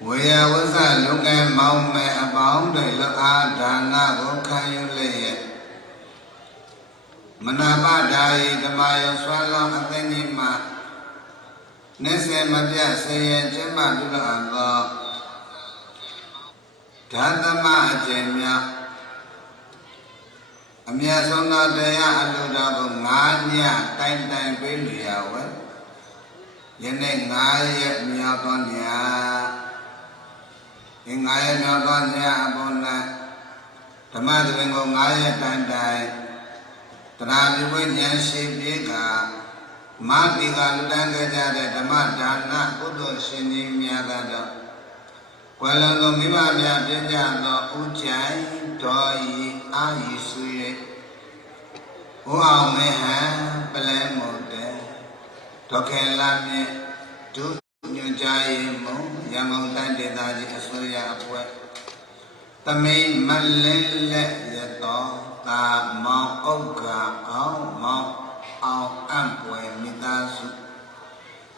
Wea was a look at Mount May about the look at Dana, what can you lay it? Manabada, the Mayo swallow at the Nima. Nesse Mabia say, Jemma do not Tadama Jemia. Amia Sona Dea Aluda, Mania, Time Billy, Yene Naya Miagonia. In Naya Miagonia Abona, the mother will go Naya Tandai, the Nabi Ship Diga, Madiga Ludanga, the Madana, Udo Shini Miagada. Well, no Mibia Dinja, Ujai, Doi, Ayisuye, Uau Meha, Pelemote, Tokelame, Tu. Jai Mo, Yamotan de Daji Asuria Apwe. The main Malele Yato, the Mount Oga, Mount Ampwe, Midasu.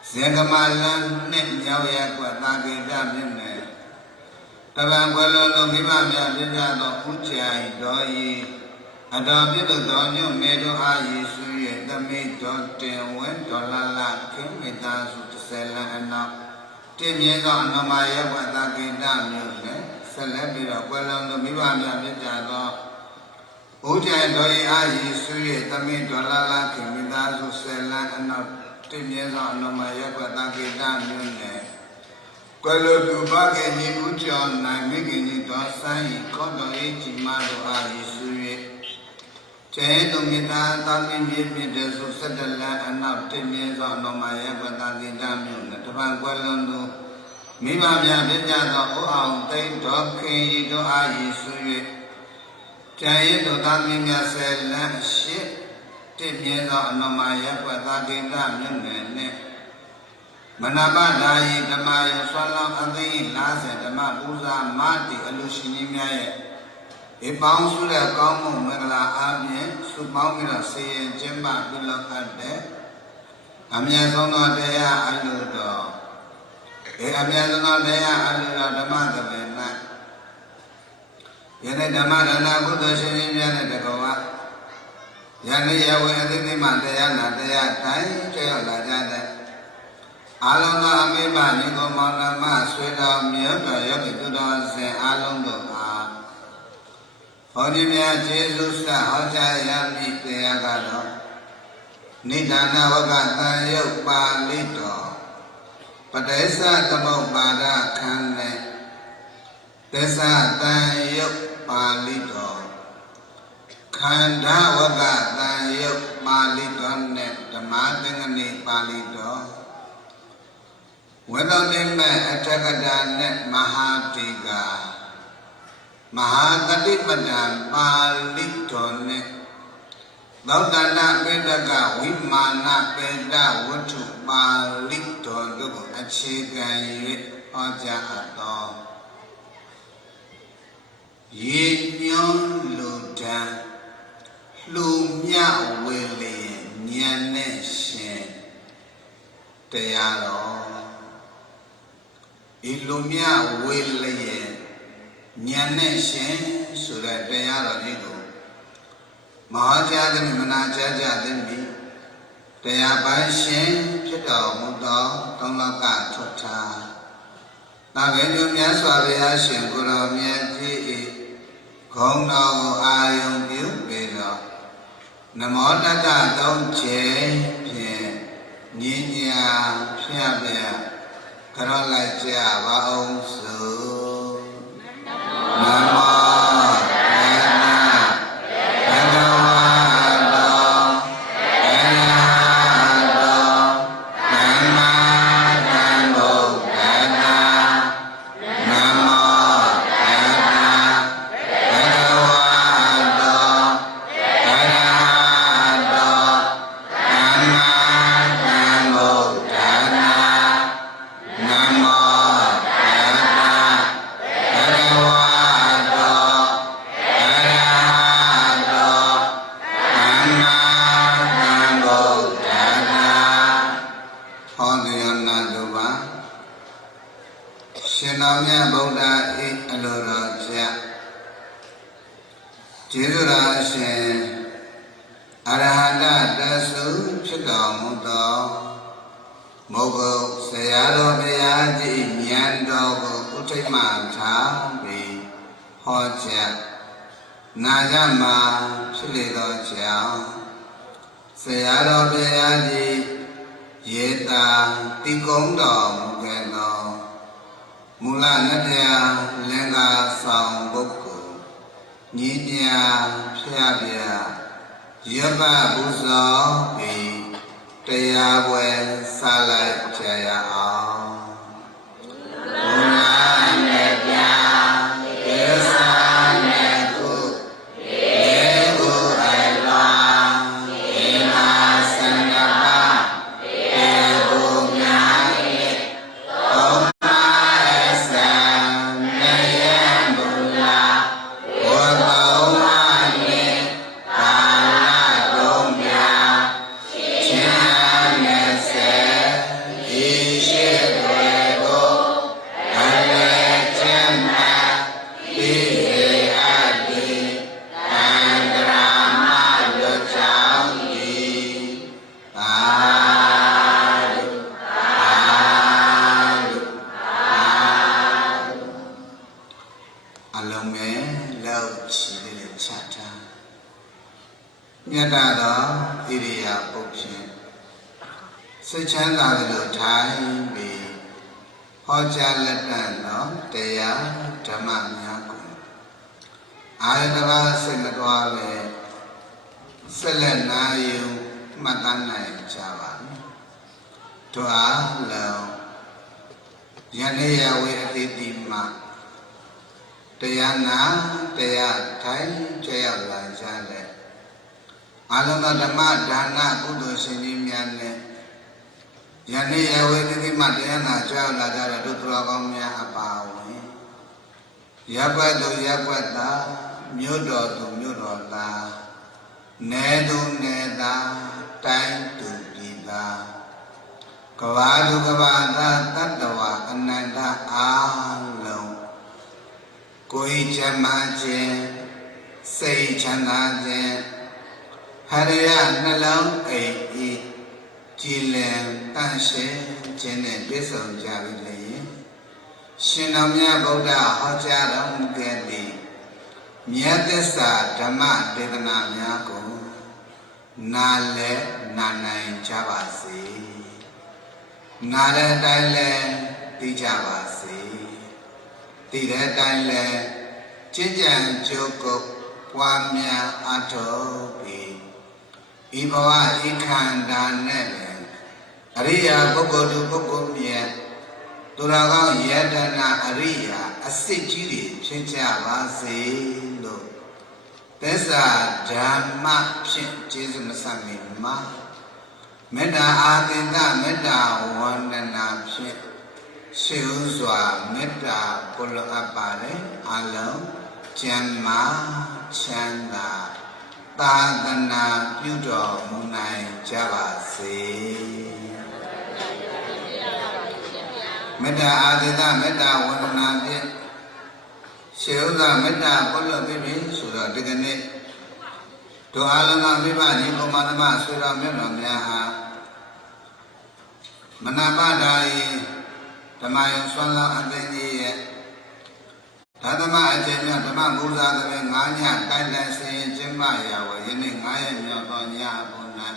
Zegamalan, Net Yawak, Taki Damine. The Banguelo no Mibamia Dinado, Uchai, Doi, Adobe the Donio, Medo Ayi Suye, the maid Dote, went to Lala, came Midasu to sell and now. 10 years on no my ever that came down, celebrity of well on the Mibamia Vijado. Uja Doi Ayi Suye, the maid Dolala, came Midasu sell and now 10 years on no my ever that came down, Quello più baghe di Ujon, making it on sign, Condo Mado Ayi Suye. C'è un'unità che mi desu setella e no 10 years on no my ever that came down, the Banguelo. Mi va mia veglia o a un tempo che io ai sui c'è io da mia sella shit ti miedo non mai è quella che da mia manaba dai da mai swalla andai la se da ma busa mati alushini mia e paun su le kaung mo mera abie su paun mera se jemba bilo kadde amia sono de ya alu do Amazon Dea Alura Damada Vena Yene Damadana Buddha Shinian de Goa Yanaya Wadi Mandaya Dea Tai Jayala Jada Alonga Amiba Nico Monama Sweda Mioto Yogi Dudas Alonga Honimia Jesus Hoja Yami Teagado Nidana Wagata Yopa Lito Padesa Tamo Bada Kane Desa Tayo Palito Kanda Waga Tayo Palito Net Tamadangani Palito Whether they met Atagada Net Mahatiga Mahagati Padan Palito Net Laudana Pedaga Wimana Peda Watu Palito Dugo Achigan Oja Ato Yin Luda Lumia Willie Nyane Shen Tearo Ilumia Willie Nyane Shen Sura Tearo Digo Mahajadani Manajadani Tayabashin Pito Mudo Tonga Tota Nagenu Miaswavia Shinkuro Miaji Kono Ayong Bilo Namodata Don Che Pien Ninya Piabia Karola Java Ong Su Namo Namo ရှင်တော်မြတ်ဗုဒ္ဓ၏အလိုတော်ကြောင့်ကျေးဇူးတော်ရှင်အရဟတတသုဖြစ်တော်မူသောမုဂ္ဂုတ်ဆရာတော်ဘုရားကြီးဉာဏ်တော်ကိုဥထိတ်မှထားပြီးဟောကြားနာကြမှာဖြစ်လေသောကြောင့်ဆရာတော်ဘုရားကြီးယေတာတိကုံတော်မူခဲ့သောမူလနတ္တရာလင်္ကာဆောင်ပုဂ္ဂိုလ်ညီညာဖျားပြရပပူဇော်ပြီးတရားပွဲစလိုက်ကြရအောင်ဘုရားနဲ့ပြဒေသနဲ့ကုလေကိုအလောဒီနာစံရပါေကိုမြာရဲ့သုံးပါးဆံနေရမူလာဝတ်တော်မနဲ့ကာလတော်မြာချင်းနဲ့စေဤရှိတွေကိုအလည်းချမ်းသာပြီးစေအပ်သည်တန်တရာမလွတ်ချောင်းသည်သာဓုသာဓုအလုံးမဲ့လောက်ချီတဲ့ချတာမြတ်တာသောဣရိယာပုဖြင့်စိတ်ချမ်းသာသလိုထိုင်ပြီးဟောကြားလက်တန်သောတရားဓမ္မများကိုအာရတဘာစိတ်မတော်ပဲဆက်လက်နာယူမှတ်သားနိုင်ကြပါမယ်။ထို့အားလုံးယနေ့ယဝေအတိတိမှတရားနာတရားထိုင်ကြရောက်လာကြတဲ့အာလုံသောဓမ္မဒါနကုသိုလ်ရှင်ကြီးများနဲ့ယနေ့ယဝေတိတိမှတရားနာကြရောက်လာကြတဲ့ဒုက္ခရောကောင်းများအပါအဝင်ရပ်ကွက်သူရပ်ကွက်သားမြို့တော်သူမြို့တော်သားနယ်သူနယ်သားတိုင်းသူပြည်သားကဘာသူကဘာသားတတ္တဝါအနန္တအားလုံးကိုယ်ချမ်းသာခြင်းစိတ်ချမ်းသာခြင်းဟရိယနှလုံးအိမ်ဤကြည်လင်တန့်ရှင်းခြင်းနဲ့ပြည့်စုံကြပြီလေရှင်တော်မြတ်ဗုဒ္ဓဟောကြားတော်မူခဲ့သည့်မြတ်သစ္စာဓမ္မဒေသနာများကိုနားလဲနာနိုင်ကြပါစေနားတဲ့အတိုင်းလဲသိကြပါစေသိတဲ့အတိုင်းလဲကျင့်ကြံကြိုးကုပ်ပွားများအထောက်ပြီးဤဘဝဤခန္ဓာနဲ့အရိယာပုဂ္ဂိုလ်သူပုဂ္ဂိုလ်မြတ်သူတော်ကောင်းယတနာအရိယာအစစ်ကြီးတွေဖြစ်ကြပါစေလို့သစ္စာဓမ္မဖြင့်ကျေးဇူးမဆက်မီမှာမေတ္တာအာသင်္ကမေတ္တာဝန္ဒနာဖြင့်ရှေးဥစွာမေတ္တာပုလအပ်ပါတယ်အလုံးကျမ်းမာချမ်းသာသာသနာပြုတော်မူနိုင်ကြပါစေမေတ္တာအာသင်္ကမေတ္တာဝန္ဒနာဖြင့်ရှေးဥစွာမေတ္တာပုလပြည့်ပြီဆိုတော့ဒီကနေ့တို့အားလုံးကမိဘညီကောင်မသမားဆွေတော်မြတ်တော်များဟာမနာပဒါရီဓမ္မယုံဆွမ်းလောင်းအသိကြီးရဲ့ဓမ္မအကျဉ်းမြတ်ဓမ္မပူဇာသဘင်9ညတိုင်းတိုင်းဆင်ရင်ကျင်းပရာဝယနေ့9ရက်မြောက်သောညဘုန်း၌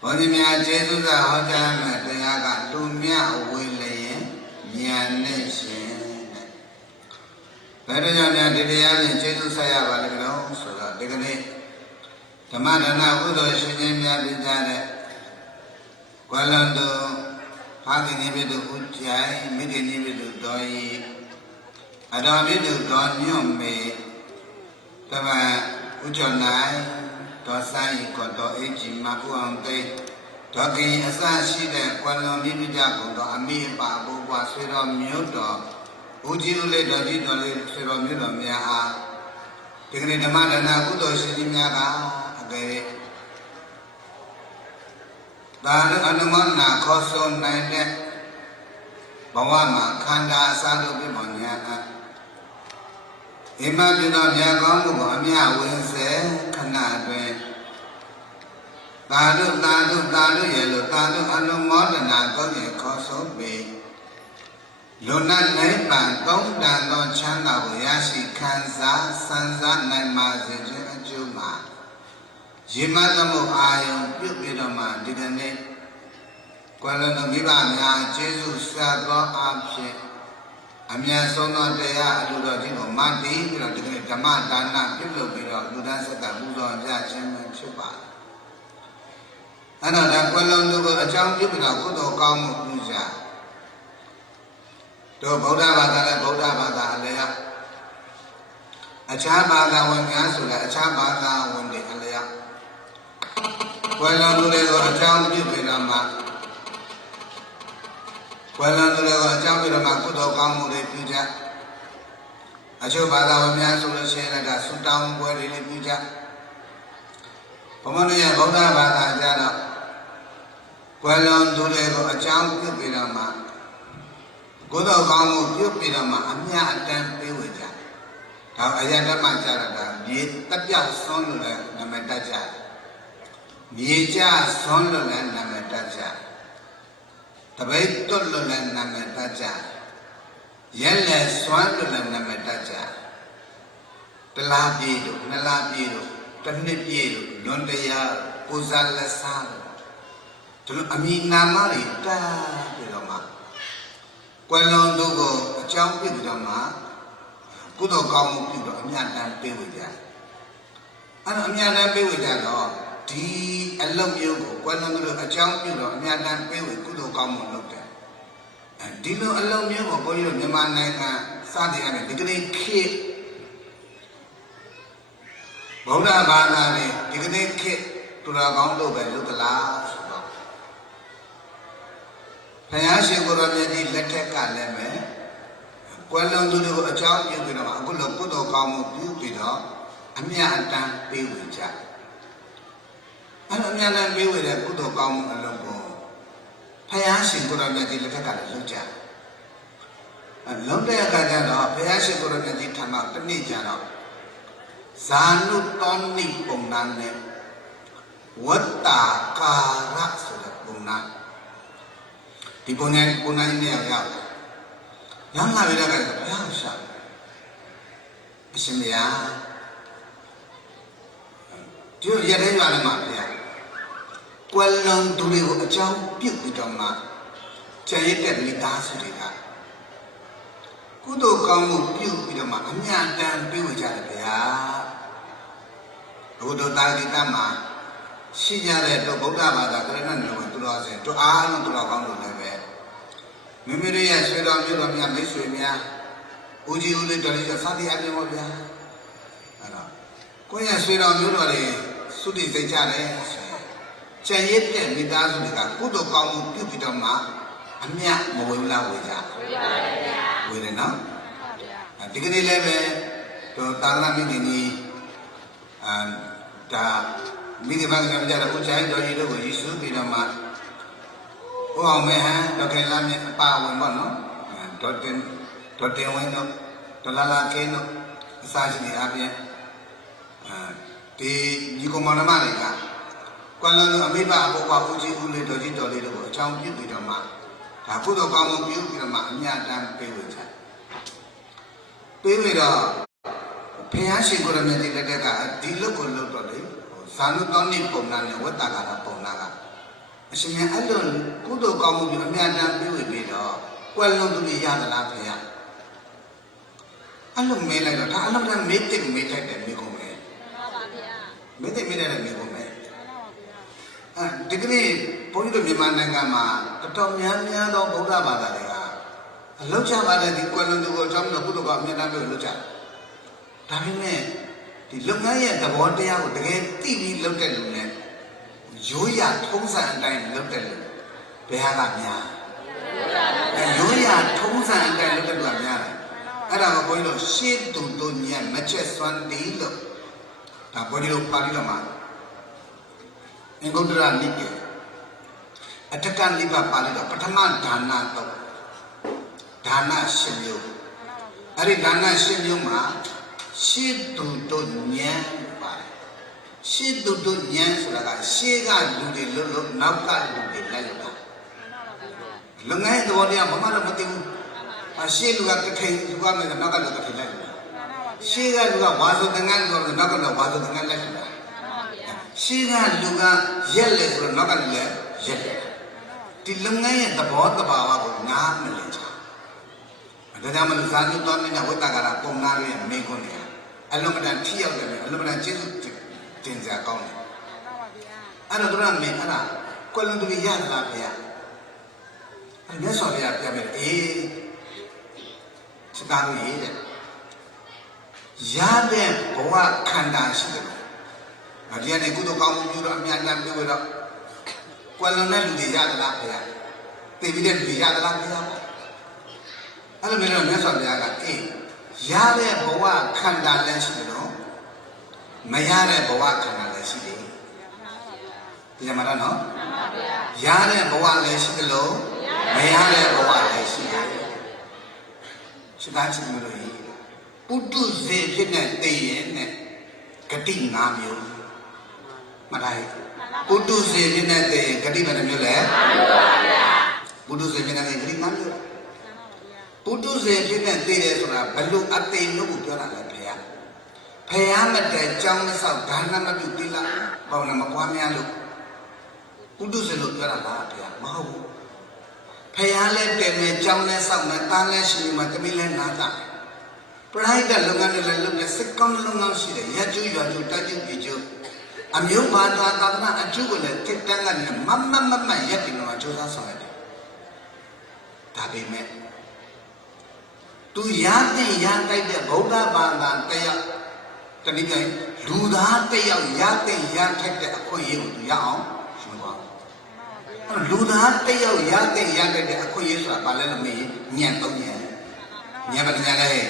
ဘုန်းကြီးများကျေးဇူးစွာဟောကြားမဲ့တရားကလူမြဝေလျင်ဉာဏ်နဲ့ရှင်ဘယ်တော့ကြောင့်ဒီတရားဖြင့်ကျေးဇူးဆက်ရပါလိမ့်မလို့ဆိုတော့ဒီကနေ့ဓမ္မဒါနကုသိုလ်ရှင်ကြီးများပြကြတဲ့ကွယ်လွန်သူဖခင်ကြီးဖြစ်သူဦးကျိုင်မိခင်ကြီးဖြစ်သူတော်ကြီးအတော်ဖြစ်သူတော်ညွန့်မေတမန်ဦးကျော်နိုင်တော်ဆိုင်ကိုတော်အေးကြီးမပူအောင်သိတော်ကင်အစရှိတဲ့ကွယ်လွန်ပြီးကြကုန်သောအမိအပါဘိုးဘွားဆွေတော်မြို့တော်ဦးကြီးဦးလေးတော်ကြီးတော်လေးဆွေတော်မြို့တော်များအားဒီကနေ့ဓမ္မဒါနကုသိုလ်ရှင်ကြီးများကအကယ်ဒါတို့အနုမောဒနာခေါ်ဆိုနိုင်တဲ့ Bawama Kanda Sadu Bimonya Ima Binonya Gomu Amia Winse Kanadwe Tadu Yellow Tadu Anu Modena Goye Koso Be Luna Naipan Gong Dando Changa Yashi Kanza Sanza Naimazi Juma Jimadamu Ayon Pupidoma Digane Kuala Nubibanya, Jesus, Sago, Abshe, Amia Sono Dea, Ludodino, Mati, Tamatana, Pilobino, Ludansa, Budo, Jachem, and Chupa. Another Kuala Nubu, a jump Jupiter, Kudo, Kamu, Puja. Do Boda, Alea. A Chabada, when Yasula, a Chabada, when the Alea. Kuala Nubu, a jump Jupiter, Kuala Lumpur, Jammu Makudo, Kamu, Puja. Ashobada, Miasu, Shena, Sultan, Wadi, Puja. Pomania, Boda, Bada, Jana. Kuala Lumpur, Jammu, Pirama. Godo, Kamu, Pirama, Amia, and Puja. Ayana Manjara, Ye Tapia, Sonula, Nametaja. Yeja, Sonula, Nametaja. Tabai Tululan Nametaja Yelle Swandulan Nametaja Talabido, Nalabido, Tanibido, Nondaya, Puzala Sal Tulu Amina Marita Piloma Kualondogo, a champion Piloma, Kudo Kamu Pido, Amiana Pewija. And Amiana Pewija. Di alam yogo, kuala nuru acang piro, niadan pewe kudo kamu lote. Di lo alam yogo, koyo nyamana na sadi ane digene ke. Boda bana ne digene ke tura kaundo belu telas. Saya syukur jadi letek kalian me. Kuala nuru acang piro nama, aku lo kudo kamu piro, amia adan pewe jah. Anak nyala bewe dah kudo kaum alonggo. Payasi kurang jadi letak kalau luca. Lomba yang kaja lo, payasi kurang jadi tamak teni jano. Sanu toni pungnane, wata karak sudah pungnan. Di pungan ini yang yang lain dah kata payasa. Bismillah. Dia jadi mana macam Kuala Lumpur jauh piuk idama, jadi terlihat sudah. Kudo kamu piuk idama, amnya dan piuk jadi ya. Kudo tadi tama, sejarah itu bukan pada kerana nama tulah se, tu alam tulah kamu lebe. Memori ya sudah yang mesumnya, uji dari jadi ada mau dia. Kau yang sudah sudah sejarah. Cahaya dia minta sudah, kudo kamu piu kita mah, amnya mau ulah wajah. Boleh nak? Tiga ni lebe, tu tangan ini, dah, mungkin bangsa bicara ucai dari itu Yesus kita mah. Oh, meh, tu kena ni apa wan no? Tu wan no, tu lalaki no, sahji ni apa ya? Di jika mana mana kan? Kuala Lumpur Amerika apa uji ulit doji doli itu, jauh piu kita mah. Aku tu kamu piu kita mah, niat dan pewija. Pewira, payasi kurang jadi lekat, dilu kurang doli. Sanu toni pungan, wata kara pungan. Asalnya alun, kudo kamu piu niat dan pewija. Kuala Lumpur dia adalah payah. Alun melai tu, tak alun dan metik dan mikome. Metik dan mikome. Degree, Ponto Mimana Gama, the Tom Yamia or Boda Bada. A Lucha Bada, the Kuala Lumpur Jam, the Putuka Miana Lucha. Tamine, the Lumaya, the Bondia, the gate TV looked at Lunet. Julia, Tonsa and Dine looked at Lunet. Behagamia. And Julia, Tonsa and Dine looked at Lamia. And I'm going to shade to Dunya, matches one deal. The body of Parliament. Engkau Atekan liba palida, pertama dana tu. Dana Shimyo. Ari Dana Shimyo ma, she do nyan. She do nyan suraga, she got do the lulu, nauka do the lalula. Lungai the body of Mamma Matimu, she look at the king to come in the Naka of the lalula. She got was of the Nan or the Naka was of the lalula. She got Luga yellow or Naka yellow. Tilungai at the board of our Nam. The Daman Zanu Domina Wutagara, Pomari and Megonia. I look at Tia, I look at Jesus Tinza County. I don't run me, Anna, calling to be young lap here. And that's all we have to be Chicago. Yade Boa Kanda Shido. Again, a good account you don't have to do it. Well, no, the yard lap here. They didn't be yard lap here. I don't know what they are. Yale Boa Kanda Lensino, Mayare Boa Kanda Lensidi. Yamarano? Yale Boa Lensilo, Mayare Boa Lensidi. That's the Murray. Putu Zepin Day, Katin Namio. Marai. Putu Zepin Day, Katin and Mule. Putu Zepin and Green Namio. Putu Zepin and Day, Balu at the Nubula Paya. Payama de Jones of Dana Dutilla, Bonamaquamia. Putu Zelutara Lapia, Mahu. Payale de Jones of Natalash, Macamilla Nata. Pride the Lungan look at second Lungan City, Yaju, Yaju, and you Bata, a jubilant, take Tangan, Mamma, Yakin, Josa side. Tabi met. To Yati Yanta, Boda Banda, Taya, Tanikai, Luda, Taya, Yati, Yanta, Akoyu, Yao, Luda, Taya, Yati, Yanta, Akoyu, Palanami, Nyantonia, Nyabanyale,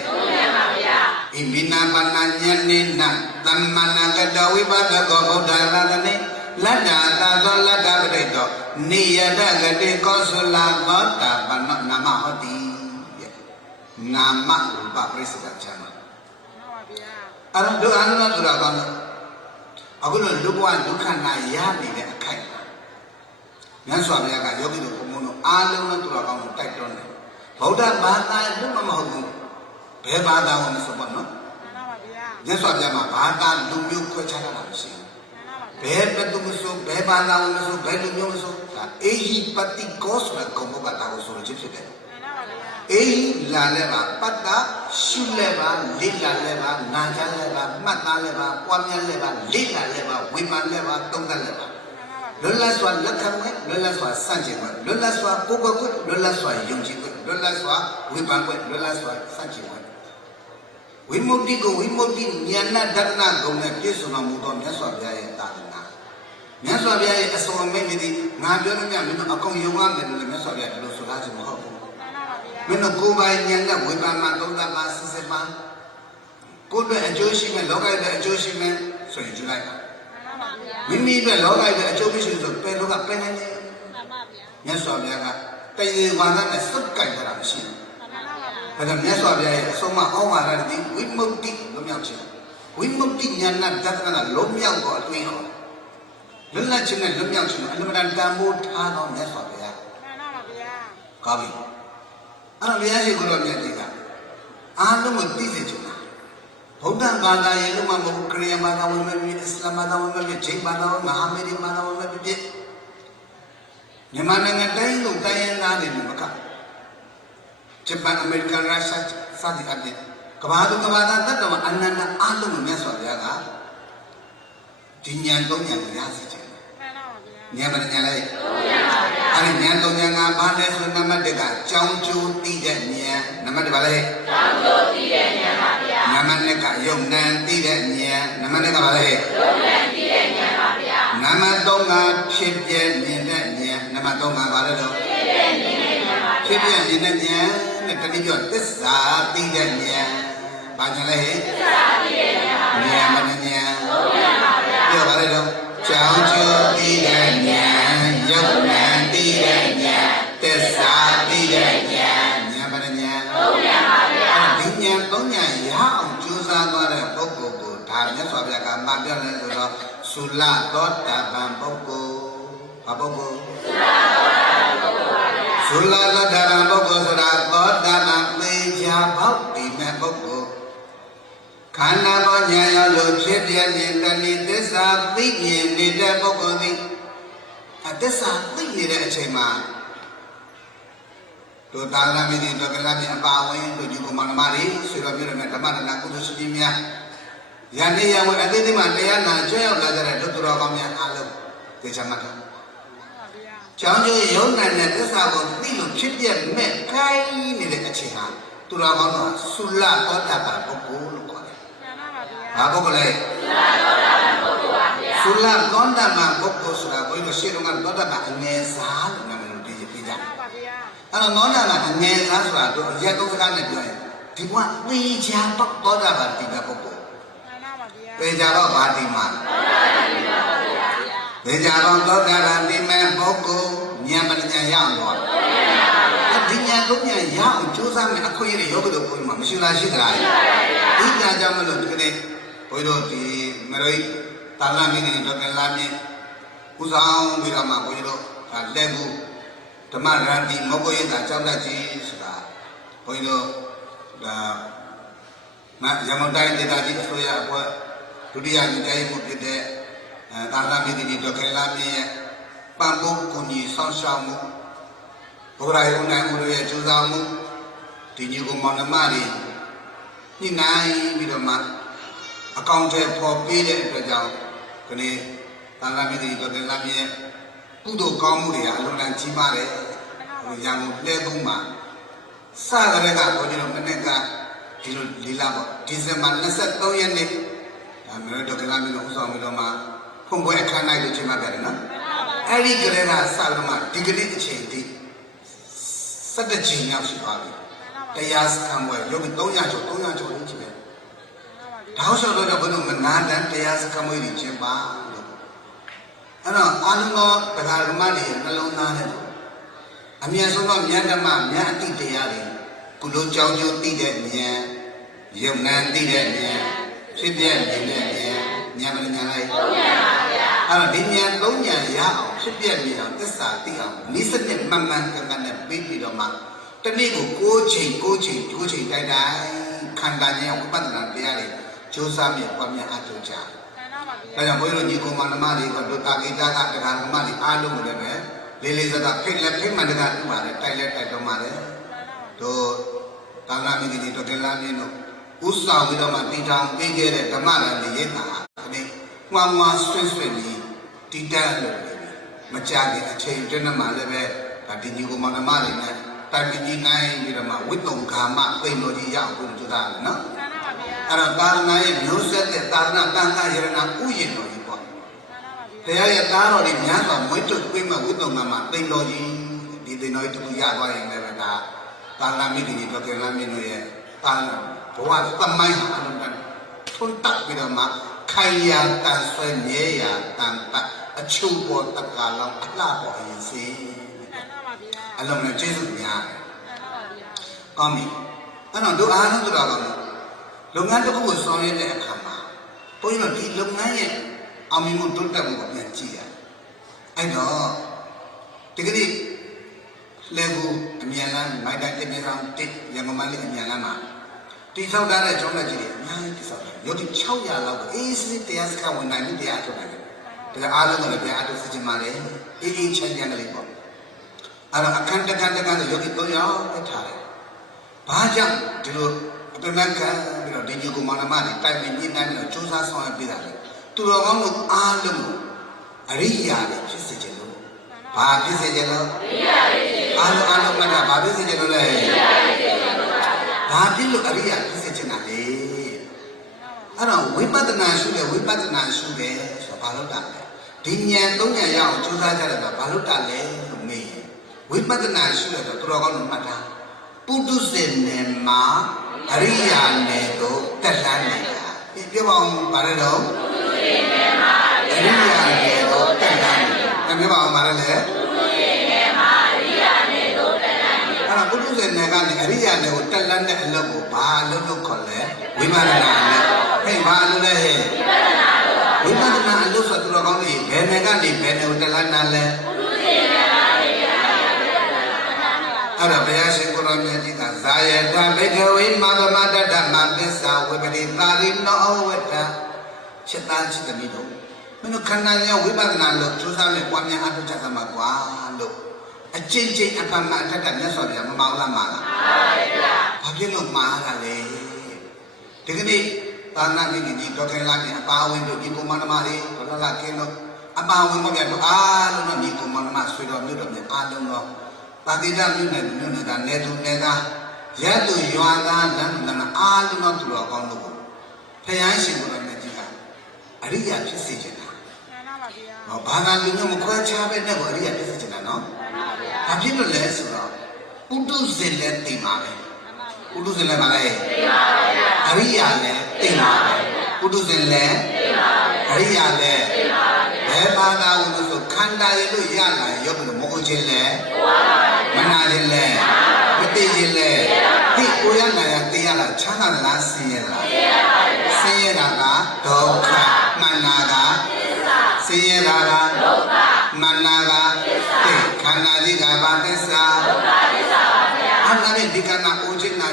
Imina Banana, Tamanaga, Dawiba, Gogodalane, Lada, Lada, Redo, Nia Daga de Consola, Bota, but not Namahoti. Nama Rupa President Chama. I don't do another. I will look one look at Nayami and a kite. Yanswaga, Yogi Kumuno, Alum to a title. Boda Bata, Lumamahu, Pebada on the Sobono. Yanswajama, Bata, Lumu, Cochana, Beba Dumuso, Bebana, so Bedumoso, Ehi Pati Gosma, Comobata was originated. A la leva, pata, shuleva, lila leva, naja leva, mata leva, quamia leva, lila leva, women leva, tonga leva. Lola swa lakame, Lola swa sanjima, Lola swa pogo, Lola swa yonji, Lola swa wibangue, Lola swa sanjima. Wimodi, Niana Dana Gona, Pisuma Mudon, Yaswa Bia Dana. Yaswa Bia is so many, Nabian, a kong yuan, and the Messoria, Losolazimo. When the Kuba Yanga, Wibama, Donda Masisema, put the Joshi and Loga the Joshi man, so you like that. We meet the Loga the Joshi of Peloga Penny. Yes, Obiaga, pay one and a subkai that I'm seeing. But the Messoria, Soma Oma, we moved it, Lumiachi. We moved it Yana Dana, Lumia or Twinkle. Lulachin and Lumiachi, and Lumian Tan on Messoria. Copy. I don't know I don't know this. Buddha Bada, Yeluma, Korea Bada, women, Islam Bada, women, Jay Bada, Mahamadi Bada, women. Yamana and Dayu, Diana in Maka. Japan, American, Russia, Sadi Adi. Kabadu Kabada, Anana, Alum, Mesodiaga. Jinyan Donya, Yasi. Nyamanyale. Ari nyanto nyanga bade so nama deka changchu tide nya nama de bale changchu tide nya ma pya nama ne ka yong nan tide nya nama ne ka bale yong nan tide nya ma pya nama tonga phit pye min de nya nama tonga bale lo phit pye min de nya ne tani pyo tissa tide nya ba nya le tissa tide nya ma nya nya pyo bale lo changchu tide nya yong nan tide nya Tessa Nya Nyabanya စွာဘုရားကမှပြောတယ်ဆိုတော့သုလသောတာပန်ပုဂ္ဂိုလ်ဘာပုဂ္ဂိုလ်သုလသောတာပန်ပုဂ္ဂိုလ်ဆိုတာသောတာပန်သေချာပေါက်တည်မဲ့ပုဂ္ဂိုလ်ခန္ဓာကိုဉာဏ်ရောက်လို့ဖြစ်ပြမြင်တဲ့သစ္စာသိမြင်နေတဲ့ပုဂ္ဂိုလ်သည်သစ္စာသိနေတဲ့အချိန်မှာတို့တာလမီတို့ကလမီအပါဝင်တို့ဒီကုမန္တမတွေဆွေတော်မျိုးတွေနဲ့ဓမ္မဒနာကုသိုလ်ရှိပြီးများယန္တိယဝအတိတ်မှာတရားနာကျွမ်းရောက်လာကြတဲ့ဒုက္ခရောကောင်းများအားလုံးသိချမှတ်တာကျောင်းကျိုးယုံနိုင်တဲ့သစ္စာကိုသိလို့ဖြစ်ပြမဲ့ခိုင်းနေတဲ့အချိန်ဟာသူတော်ကောင်းကသုလသောတာပန်ပုဂ္ဂိုလ်လို့ခေါ်တယ်။ဘာပုဂ္ဂိုလ်လဲသုလသောတာပန်ပုဂ္ဂိုလ်ဆိုတာဘုရားရှင်းတော့ကသောတာပန်အငယ်စားလို့နာမည်လို့ပြကြတယ်။အဲ့တော့သောတာပန်အငယ်စားဆိုတာတို့အရက်သုံးစကားနဲ့ပြောရင်ဒီဘဝသေချာတော့သောတာပန်တည်တဲ့ပုဂ္ဂိုလ်သေချာတော့ဘာတည်မှာသေချာတော့သောတာပန်တည်မဲ့ပုဂ္ဂိုလ်ဉာဏ်ပညာရောက်တော့ဒီဉာဏ်လုံးဉာဏ်ရအောင်ကြိုးစားမယ်အခွင့်အရေးတွေယောဂတို့ဘုရားမှာမရှိလားရှိသလားဒီဉာဏ်ကြောင့်မလို့ဒီကနေ့ဘုရားတို့ဒီမရိတာလမင်းတွေတော့ကလာမြင့်ဥဆောင်ပြီးတော့မှဘုရားတို့လက်ကူဓမ္မရန်တီမောဂိယတာကျောင်းတက်ကြီးဆိုတာဘုန်းကြီးတို့ရမန်တိုင်းဒေသကြီးအစိုးရအဖွဲ့ဒုတိယညွှန်ကြားရေးမှူးဖြစ်တဲ့တာလမင်းတွေတော့ကလာမြင့်ရဲ့ပံ့ပိုးကူညီဆောင်ရှောက်မှုဘုရားရုံနိုင်မှုရဲ့ကြိုးစားမှုဒီညီကောင်မောင်နှမတွေညှိနှိုင်းပြီးတော့မှအကောင့်ထဲပေါ်ပေးတဲ့အတွက်ကြောင့်ဒီနေ့တာလမင်းတွေတော့ကလာမြင့်ကုသိုလ်ကောင်းမှုတွေကအလုံးစုံကြီးပါတယ်ရန်ကုန်လဲသုံးမှာစကြတဲ့ကဘုန်းကြီးတို့မနေ့ကဒီလိုလီလာပေါ့ဒီဇင်ဘာ23ရက်နေ့ဒါမျိုးတော့ကလာမျိုးဥဆောင်ပြီးတော့မှဖုန်ပွဲအခမ်းအနားတွေချိန်မှပြန်တယ်နော်အဲ့ဒီကလေးကစလို့မှဒီကနေ့အချိန်ထိ17ချိန်ရောက်ရှိပါပြီတရားစခန်းပွဲရုပ်300ကျော်လေးကြီးပဲတောက်လျှောက်တော့ဘုန်းတော်မနာတန်တရားစခန်းပွဲတွေကျင်းပါလို့အဲ့တော့အာလုံးသောတရားဓမ္မတွေနှလုံးသားနဲ့အမြတ်ဆုံးသောဉာဏ်ဓမ္မဉာဏ်အတိတရားတွေကုလိုကြောင်းကျိုးသိတဲ့ဉာဏ်ယုံနာသိတဲ့ဉာဏ်ဖြစ်ပြနေတဲ့ဉာဏ်ဉာဏ်မဉာဏ်လိုက်သုံးဉာဏ်ပါဗျာအဲ့တော့ဒီဉာဏ်သုံးဉာဏ်ရအောင်ဖြစ်ပြနေအောင်သစ္စာသိအောင်နိစ္စနဲ့မှန်မှန်ကန်ကန်နဲ့ပြီးပြီးတော့မှတနေ့ကို9ချိန်တိုင်းခန္ဓာဉာဏ်ဝိပဿနာတရားတွေကြိုးစားမြတ်ပွားများအထောက်ကြဒါကြောင့်ဘုန်းကြီးတို့ညီကောင်မန္တမတွေကတို့တာဂိတာကတရားဓမ္မတွေအားလုံးကိုလည်းပဲလေးလေးစားစားဖိတ်လက်ဖိတ်မှန်တကားပြုပါတယ်တိုက်လက်တိုက်တော့ပါတယ်တို့တာလမင်းကြီးတို့ကလာမြင်းတို့ဥစ္စာပြီးတော့မှတည်ထောင်ပေးခဲ့တဲ့ဓမ္မရံတွေရေးတာဒီနေ့မှန်မှန်ဆွင့်ကြီးတည်တတ်လို့မကြခင်အချိန်တွင်းမှာလည်းပဲဒီညီကောင်မန္တမတွေနဲ့တိုင်ပင်ကြီးနိုင်ပြီးတော့မှဝိတုံကာမသိမ့်လို့ကြီးရအောင်ပြုကြတာလေနော်အဲ့တော့သာသနာရဲ့မျိုးဆက်တဲ့သာသနာတန်ခါရဏဥယျာဉ်တော်ကြီးပေါ့ဘုရားရဲ့သားတော်တွေများစွာမွေးထုတ်ပြီးမှဝိတုံကာမသိမ့်တော်ကြီးဒီသိမ့်တော်ကြီးတခုရသွားရင်လည်းပဲဒါသာသနာမိကြီးတော်ကလာမင်းတို့ရဲ့သာသနာဘဝသမိုင်းဟာအလုံးတန်းထွန်းတက်ပြီးတော့မှခိုင်ရာတန်ဆွဲမြဲရာတန်ပတ်အချို့ပေါ်တက္ကလောင်အလှပေါ်အရင်စီအလုံးနဲ့ကျေးဇူးများတယ်ကောင်းပြီအဲ့တော့တို့အားလုံးတို့တော်ကောင်းလုပ်ငန်းတစ်ခုကိုဆောင်ရွက်တဲ့အခါမှာဘုန်းကြီးတို့ဒီလုပ်ငန်းရဲ့အောင်မြင်မှုတိုးတက်မှုကိုပြန်ကြည့်ရအဲ့တော့ဒီကနေ့လေကူအမြန်လမ်းမိုက်တိုင်းတင်ဆောင်တစ်ရန်ကုန်မလေးအမြန်လမ်းမှာတိဆောက်ထားတဲ့ကျောင်းလက်ကြီးတွေအများကြီးတိဆောက်တယ်ရုပ်တိ600လောက်အေးစစ်တရားစခန်းဝင်နိုင်ပြီးတရားထုတ်နိုင်တယ်ဒါအားလုံးကလည်းပြန်အတူစစ်ချင်ပါတယ်အေးချမ်းချမ်းကလေးပေါ့အဲ့တော့အခန်းတခန်းဆိုရုပ်တိ300တက်ထားတယ်ဘာကြောင့်ဒီလိုအပင်မခံပြီးတော့ဒီညီကောင်မန္တမတွေတိုင်ပင်ညှိနှိုင်းပြီးတော့စူးစမ်းဆောင်ရွက်ပေးတာလေသူတော်ကောင်းတို့အားလုံးအရိယာတွေဖြစ်စေချင်လို့ဘာဖြစ်စေချင်လို့အရိယာတွေအားလုံးကဘာဖြစ်စေချင်လို့လဲဘာဖြစ်လို့အရိယာဖြစ်စေချင်တာလဲအဲ့တော့ဝိပဿနာရှုတယ်ဆိုတော့ဘာလို့တာလဲဒီဉာဏ်သုံးဉာဏ်ရအောင်စူးစမ်းကြတယ်ဆိုတာဘာလို့တာလဲလို့မေးရင်ဝိပဿနာရှုတယ်ဆိုတော့သူတော်ကောင်းတို့မှတ်တာပုထုဇဉ်နယ်မှာအရိယာနယ်ကိုတက်လှမ်းနေတာပြောပါဦးဗါလဲတော့ပုထုဇဉ်နယ်မှာအရိယာနယ်ကိုတက်လှမ်းနေတာပြောပါဦးဗါလဲလေပုထုဇဉ်နယ်မှာအရိယာနယ်ကိုတက်လှမ်းနေတာအဲ့ဒါပုထုဇဉ်နယ်ကနေအရိယာနယ်ကိုတက်လှမ်းတဲ့အလုပ်ကိုဘာလို့ခေါ်လဲဝိပဿနာနဲ့ Hey, Malay. We want to look at the Rogami, Benegani, Benegalana. Arabia Sikuramia, Zaya, Damego, Mother Mother, Damabisa, Wibadi, Bari, no water. Chetan to the middle. When you can now, we might not look 2001 year after Chakamagua. Look. A changing upon my tattaness of your Malamana. Have you looked Mahale? Take it, nothing talking like a bow into Nico Manamari, or like a bow when we get to Nico Manama, sweet or middle, I don't know. But they don't know that Nedu Nega. Yet you are than I do not rock on the wood. Pay I see what I'm making. I really have to see it. No, Bana, you know, quite have never really visited, no? Have you no less? Udu Zilla Timare. Udu Zilla Malay. Ariale, Timare. Udu Zilla. Ariale. Bana was so Kanda Yala, Yobu Mojile. Manadile. Mutile. Hikuyana, Tiala, Chana Lassiela. Sierra, Doka, Managa. Sierra, Managa, Kanadiga Batesa, Anabicana Ujina,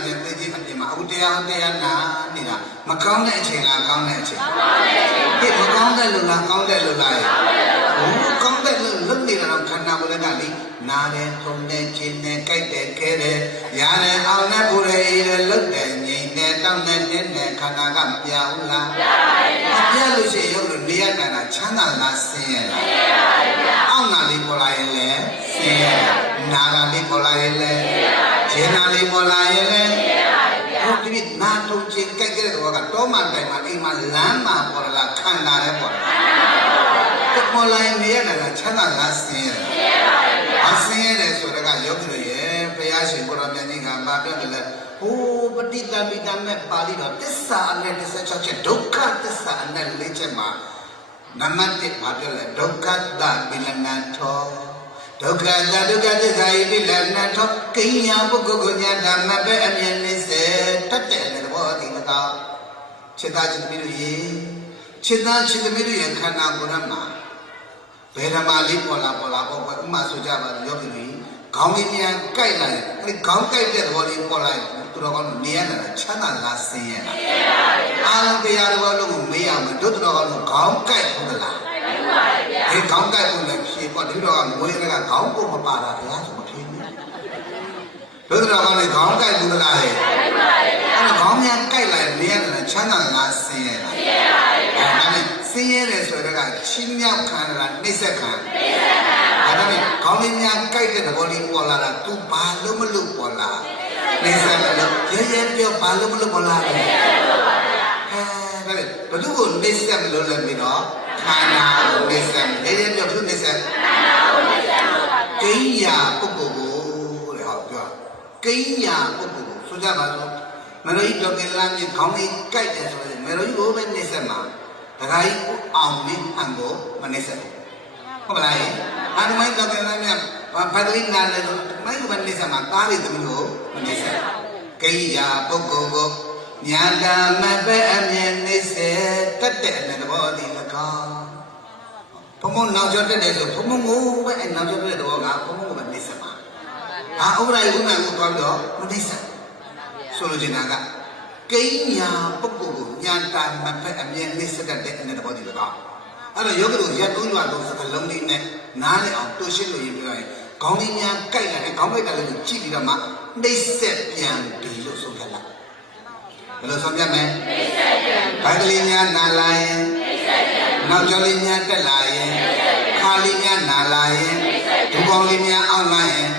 Udea, Nina, Macona China, County. People count Lula, County Lula. Who counted looking around Canabulani, Nane, Tonde, Chine, Kate, Kere, Yane, Alnapure, looked at me, down there, Kanaga, Yaula. Yellow say you're Vienna, Chana, Sien. Anna Nicolaile, Sien, Nana Nicolaile, Jena Nicolaile. How did it not to check it or a Toma, Ima Lama or La Cana. The Molai Vienna, Chana, Sien. I see it as what I got Yoki, Payasi, Goramanica, Babylon. Oh, but did that be done at Bali? This son is such a doka, this son and Lichema. Namante Padula, doka da Vilanato. Doka da Duga de Gai Vilanato, Kenya Bugunya, Damabe, and Yenise, Tatel, the word in the top. Chedach Miri, Chedach the Miri and Kanagurama. Vedamali Pola, Masujava, Yogi. Counting guideline, the counted what you call like to on Niana, Chana last year. All the other one, me, I'm a daughter of Count Guy Pula. A Count Guy Pula, she got rid of going a Count Papa, the last one. Daughter of the Count Guy Pula. And a Count guideline, Niana, Chana last year. Senior is where I Chinya Canada, Nisakan. Calling young kite the body polar to Palumulu polar. Listen, your Palumulu polar. But you will miss them, Lulamino. Kana, listen, they didn't do this. Kenya, Pupu, Kenya, Pupu, Sujabado. Merito Gelani, County Kite, Mero, and Nisama. The right on me and go, Manisa. Ano may gagawin padaling na may manisa makari dulu manisa kaya pogo nyada mabe amyen nise tatte na bodi laka pomo naw jot de so pomo ngo ba naw jot de do ga pomo ba nisa ma obrai una ko to do manisa so lo jina ga kaya pogo nyada mabe amyen nise tatte na bodi laka I don't know yet do you are those of a lonely neck, Nani or Tushin, Cominia, Kaila, and Comic a little chilama, they said, Pian, Pilo Sogala. Hello, Sonia man. Padlinia, Nalayan, Najolinia, the lion, Kalinia, Nalayan, Tugolinia, online,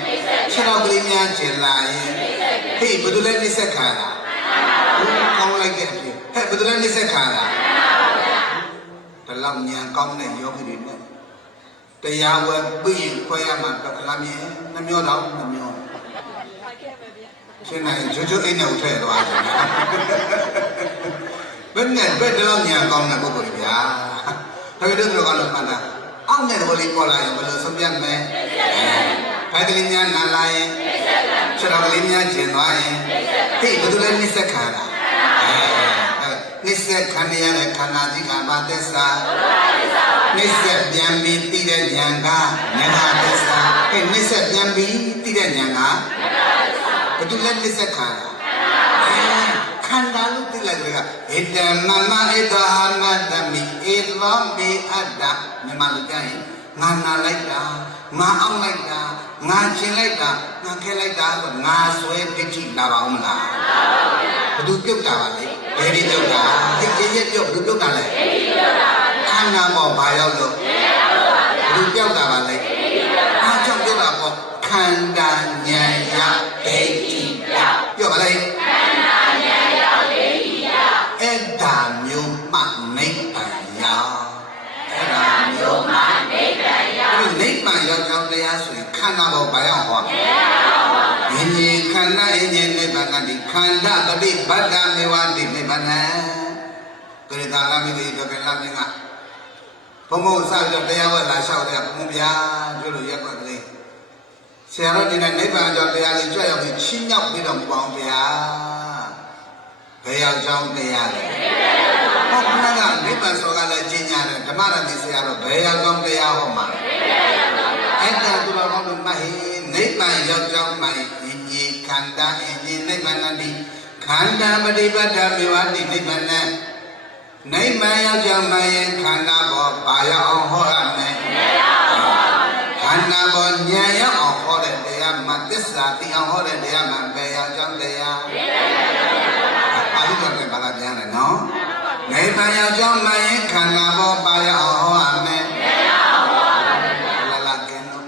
Shadowlinia, Jelayan. Hey, but do let me say, Kara. Come like that. Hey, but do let me say, Kara. Làm nhà công này vô cái điểm này, bây giờ bây giờ quay mà làm gì, làm vô đâu, làm vô. Cái này chú ấy nào thuê rồi, bên này bên đó nhà công này có cái gì à? Thôi đừng rồi con được mà nè, ông này có liên quan lại mà được xong bien mẹ, phải cái nhà nào lại, sau đó cái nhà chuyển lại, thì tôi lên đi sẽ khá là. နိစ္စခန္ဓာရတဲ့ခန္ဓာကြီးကဘာသစ္စာနိစ္စပြန်ပြီးသိတဲ့ဉာဏ်ကမေဃသစ္စာအဲနိစ္စပြန်ပြီးသိတဲ့ဉာဏ်ကဘယ်သူလဲနိစ္စခန္ဓာခန္ဓာလို့သိလိုက်ကြတယ်ကဣတမမဣတဟာမတမိဣလောမေအတ္တမြန်မာလိုကြရင်ငါနာလိုက်တာငါအောင်လိုက်တာငါကျင်လိုက်တာငါခဲလိုက်တာဆိုငါဆွဲဒိဋ္ဌိလာပါဦးမလားဘယ်သူပြုတ်တာပါလဲဘယ်ဒီပြုတ်တာဒီရဲ့ပြုတ်ဘယ်သူပြုတ်တာလဲခန္ဓာပေါ်ဘာရောက်လို့ဘယ်သူပြုတ်တာပါလဲအားကြောင့်ပြုတ်တာပေါ့ခန္ဓာဉာဏ်ရောက်ဒိဋ္ဌိရောက်ပြောပါလေခန္ဓာဉာဏ်ရောက်ဒိဋ္ဌိရောက်အဲ့ဒါမျိုးမှနိဗ္ဗာန်ရောက်အဲ့ဒါမျိုးမှနိဗ္ဗာန်ရောက်နိဗ္ဗာန်ရောက်ကြောင်းတရားဆိုရင်ခန္ဓာပေါ်ဘာရောက်ဟောအင်းကြီးခန္ဓာအင်းကြီးနိဗ္ဗာန်တိခန္ဓာပฏิပတ္တမေဝတိနိဗ္ဗာန်ကိုရတာလာမိတိတော့ကလာမင်းကဘုံဘုံစပြီးတော့တရားဝဲလာလျှောက်တဲ့ဘုံဗျာပြောလို့ရက်ွက်ကလေးဆရာတော်ဒီနေ့နိဗ္ဗာန်ကြောင့်တရားလေးကြွရောက်ပြီးချင်းမြောက်ပြီးတော့ပေါင်းဗျာဘယ်ရောက်ကြောင်းတရားလဲဟောခဏကနိဗ္ဗာန်ဆိုကလည်းကျင့်ကြတယ်ဓမ္မရတိဆရာတော်ဘယ်ရောက်ကြောင်းတရားဟောမှာအဲ့ဒါသူတော်ကောင်းတို့မှတ်ဟိနိဗ္ဗာန်ရောက်ကြောင်းမှအင်းကြီးခန္ဓာအင်းကြီးနိဗ္ဗာန်တိခန္ဓာပฏิပတ္တမေဝတိနိဗ္ဗာန်နိဗ္ဗာန်ရောက်ကြောင်းမှရင်ခန္ဓာပေါ်ဘာရောက်အောင်ဟောရမလဲခန္ဓာပေါ်ဉာဏ်ရောက်အောင်ဟောတဲ့တရားမှာသစ္စာသိအောင်ဟောတဲ့တရားမှာဘယ်ရောက်ကြောင်းတရားအာရုံနဲ့ဘာသာပြန်တယ်နော်နိဗ္ဗာန်ရောက်ကြောင်းမှရင်ခန္ဓာပေါ်ဘာရောက်အောင်ဟောရမလဲလာလာကဲနော်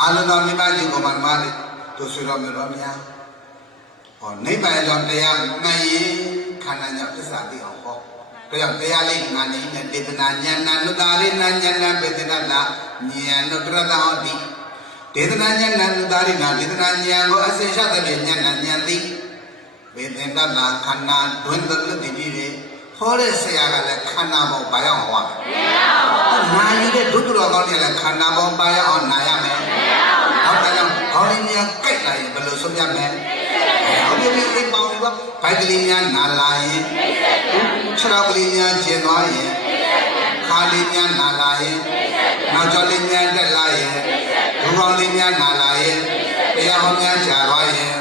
အာလုံတော်မြတ်ကြီးကိုမှန်ပါလေတို့ဆွေတော်မျိုးတော်များဟောနိဗ္ဗာန်ရောက်တရားမှန်ရင်ခန္ဓာကြောင့်သစ္စာသိအောင်ဟောဒါကြောင့်တရားလေးငါနေနဲ့တေသနာဉာဏ်နုတာရိနာဉာဏ်ပေတနာဉာဏ်နုတရတဟောတိတေသနာဉာဏ်နုတာရိနာတေသနာဉာဏ်ကိုအစဉ်ရှောက်တဲ့ဉာဏ်ဉာဏ်သိပေတနာခန္ဓာတွင်တလူတည်ကြည့်ဟောတဲ့ဆရာကလည်းခန္ဓာပေါ်ဘာရောက်ဟောနာယူတဲ့ဒုက္ခတော်ကောင်းတယ်လည်းခန္ဓာပေါ်ဘာရောက်အောင်နာရမယ်ဟောတဲ့ကြောင့်ခေါင်းလေးများကြိုက်လာရင်ဘယ်လိုဆုံးပြမယ်ဟောဒီအိမ်ပေါင်းကဘိုက်ကလေးများနာလာရင်ခြေထောက်ကလေးများကျင်သွားရင်ခါလေးများနာလာရင်နောက်ကျောလေးများတက်လာရင်ဒူပေါင်းလေးများနာလာရင်တရားဟောများကြာသွားရင်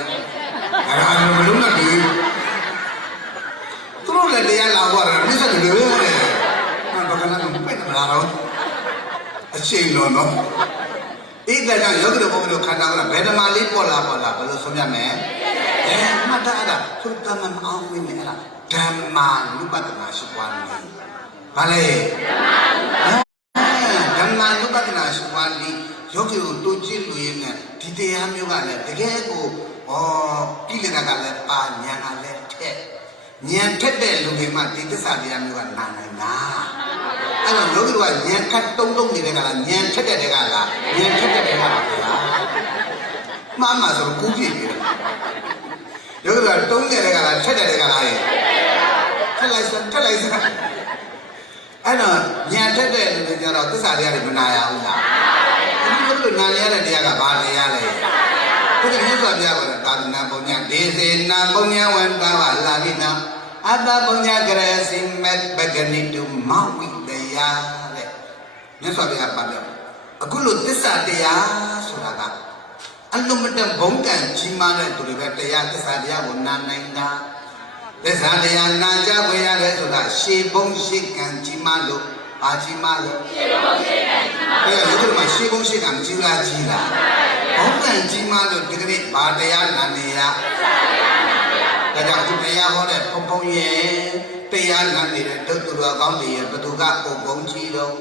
အဲ့ဒါမလုံးနဲ့ဒီသူတို့လည်းတရားလာဖို့ရတယ်မြစ်စက်တွေပဲဘာကလည်းမပိတ်မလာတော့အချိန်တော့နော်အဲ့ဒါကြောင့်ယောဂီတို့ဘုန်းကြီးတို့ခန္ဓာကဘယ်ဓမ္မလေးပေါ်လာဘယ်လိုဆုံးရမလဲမှတ်တာအဲ့ဒါသူတမန်အောင်ဝင်နေလားဓမ္မာနုပဒနာရှိပွားနေဘာလဲဓမ္မာနုပဒနာရှိပွားနေယောဂီကိုတူကြည့်လို့ရင်းနဲ့ဒီတရားမျိုးကလည်းတကယ်ကိုကိလေသာကလည်းပါဉာဏ်ကလည်းထက်ဉာဏ်ထက်တဲ့လူတွေမှဒီသစ္စာတရားမျိုးကနာနိုင်တာအဲ့တော့ယောဂီတို့ကဉာဏ်ခတ်တုံးနေတဲ့ကလားဉာဏ်ထက်တဲ့ကလားဉာဏ်ထက်တဲ့ကလားမှန်ဆိုကူးကြည့်နေတယ်ယောဂီကတုံးနေတဲ့ကလားထက်တဲ့ကလားထက်လိုက်စအဲ့တော့ဉာဏ်ထက်တဲ့လူတွေကျတော့သစ္စာတရားတွေမနာရဘူးလားဘုရားနာရတဲ့တရားကဘာတရားလဲဘုရားမြတ်စွာဘုရားကသာသနာပုံညာဒေသေနာပုံညာဝန္တာဝလာလိနာအတ္တပုံညာကရစိမက်ပဂနိတုမောဝိတယာတဲ့မြတ်စွာဘုရားပြောအခုလိုသစ္စာတရားဆိုတာကအလုံးမတန်ဘုံတန်ကြီးမားတဲ့သူတွေပဲတရားသစ္စာတရားကိုနာနိုင်တာသစ္စာတရားနာကြဝေရတယ်ဆိုတာရှေဘုံရှေကံကြီးမားလို့ဘာကြီးမားလို့ရှေဘုံရှေကံကြီးမားအဲ့ဒါဒီလိုမှရှေဘုံရှေကံကြီးလားကြီးလားဘုံတန်ကြီးမားလို့ဒီကနေ့ဘာတရားနာနေရသစ္စာတရားနာနေရဒါကြောင့်ဒီတရားဟောတဲ့ဘုံရဲ့တရားနာနေတဲ့ဒုက္ခတော်ကောင်းတွေရဲ့ဘသူကပုံဘုံကြီးတော့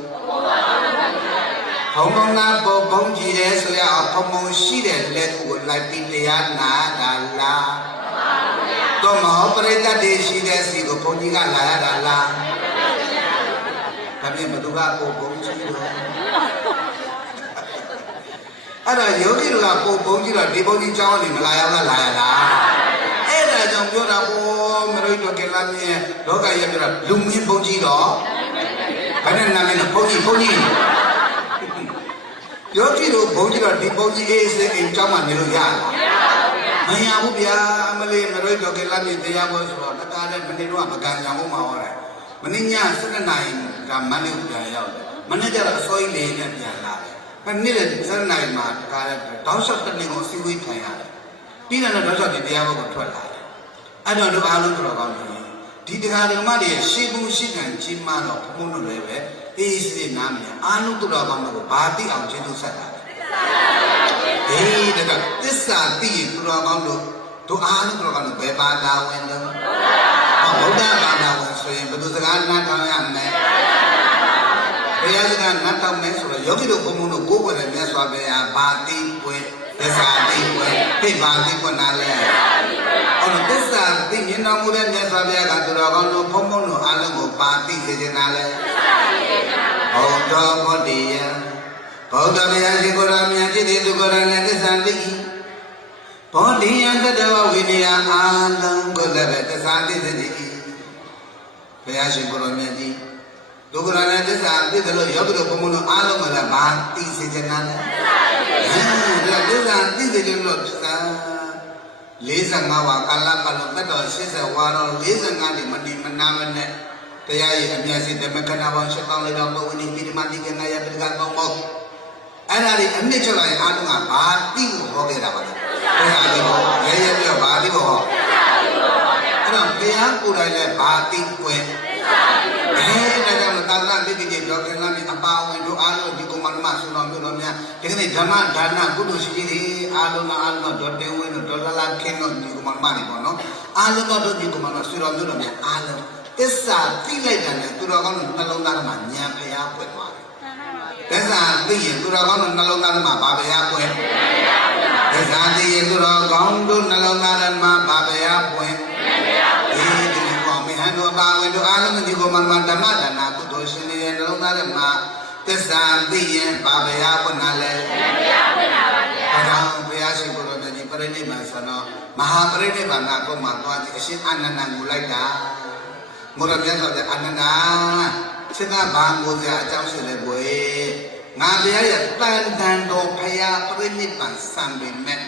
ဘုံဘုံကဘုံကြီးတယ်ဆိုရအောင်ဘုံဘုံရှိတဲ့လက်ကိုလိုက်ပြီးတရားနာတာလားတော့မဟုတ်ပရိသတ်တွေရှိတဲ့စီကိုဘုံကြီးကလာရတာလားဒါပြင်ဘသူကဘုံကြီးတော့အဲ့တော့ယောဂီတို့ကဘုံကြီးတော့ဒီဘုံကြီးเจ้าနေမလာရောက်လာရလားအဲ့ဒါကြောင့်ပြောတာဘောမရိတ်တော်ကလာမြင်လောကရဲ့ပြောတာလူမင်းဘုံကြီးတော့ဘယ်နဲ့နာမည်နဲ့ဘုံကြီးယောဂီတို့ဘုံကြီးတော့ဒီဘုံကြီးအေးစေးအိမ်เจ้าမှနေလို့ရလားမရပါဘူးဗျာ ไม่เอาพี่อามาเลยมาด้วยดอกเกล้ามีเดียบอสรอตะการเนี่ยมันนี่รู้ว่าประกันยังมาว่ามันนี่เนี่ยสักหน่อยกับมันนี่พี่อามันนี่จะรักษาอีเล่เนี่ยพี่อามันนี่เลยสักหน่อยมาตะการเนี่ยดาวช็อตนี่ก็สิวิถีอะไรพี่นั่นดาวช็อตเดียบก็ทั่วเลยไอ้ดาวดูอาลุตัวกันนี่ดีตะการเนี่ยมาดิชีบุชีกันชีมาเนาะมุ่งเลยเว้ยอีสิน้ำเนี่ยอาลุตัวกันก็บาดที่เอาเจนุสัตย์เด็กติสาตีตัวกันตัวอาลุตัวกันเบบาดาวเองเนาะบุษบาดาวสวยบุษการนั่นทำยังไงพระยาสการนั่นทำไม่สุดยอกิโลกุมุนกูก็เลยเนี่ยสวาเบียบาตีป่วยติสาตีป่วยที่บาตีป่วยนั่นแหละติสาตีมีน้องมูเรนเนี่ยสวาเบียกันตัวกันพมุนอาลุก็บาตีเจนั่นแหละโอ้ดอกบดีพระเจ้าสิโกรามีจิตตุโกราเนี่ยติสาตีพอดีอันเดววิญญาณอาลังกุลเบตสาธิตจิพระชิบุรมีจิตุกรานะติสาธิตโลยกโลภมุนอาลังกุลบาติสิจนะนะติสาธิตจิโลติสาเลสังวะกาลกาลเมตโตสิสวารเลสังดิมณีมนามันเนตยายอเมียสิเตมคณาวังชตังเลดอกวนิปิมาติเกนายะปิกาตองมอกအဲ့ဒါဒီအနှစ်ချက်လိုက်အားလုံးကဘာတိကိုဟောခဲ့တာပါလဲဘုရားပြောရဲရဲပြောဘာတိကိုဟောအဲ့တော့ဘုရားကိုယ်တိုင်လည်းဘာတိကွယ်ဒါကြောင့်သာသနာ့မိတိကြီးဒေါက်တာမင်းအပါဝင်တို့အားလုံးဒီကုမ္ပဏီမှာဆုတော်မျိုးတော်များဒီကနေ့ဓမ္မဒါနကုသိုလ်ရှိကြီးတွေအားလုံးဒေါ်တင်ဝင်းတို့ဒေါ်လာလာခင်းတို့ဒီကုမ္ပဏီမှာနေပေါ့နော်အားလုံးတို့ဒီကုမ္ပဏီမှာဆုတော်မျိုးတော်များအားလုံးသစ္စာသိလိုက်တယ်နဲ့သူတော်ကောင်းနှလုံးသားထဲမှာဉာဏ်ဖျားပွက်သွားတယ်သစ္စာသိရင်သူတော်ကောင်းတို့နှလုံးသားထဲမှာဘာဖျားပွက်သစ္စာသိရင်သူတော်ကောင်းတို့နှလုံးသားထဲမှာဘာဖျားပွက်ဒီကောမဟန်တို့ပါဝင်တို့အားလုံးဒီကုမ္ပဏီမှာဓမ္မဒါနကုသိုလ်ရှင်တွေနှလုံးသားထဲမှာသစ္စာသိရင်ဘာဖျားပွက်နာလဲဘုရားဘုရားရှိခိုးတော်မြတ်ပရိနိဗ္ဗာန်ဆိုတော့မဟာပရိနိဗ္ဗာန်ကိုမှသွားပြီးအရှင်အာနန္ဒာကိုလိုက်တာမုရမြတ်စွာဘုရားအာနန္ဒာစိတ်ကဘာကိုစရာအကြောင်းရှိလဲကိုငါဘုရားရဲ့တန်တန်တော်ဘုရားပရိနိဗ္ဗာန်စံပေမဲ့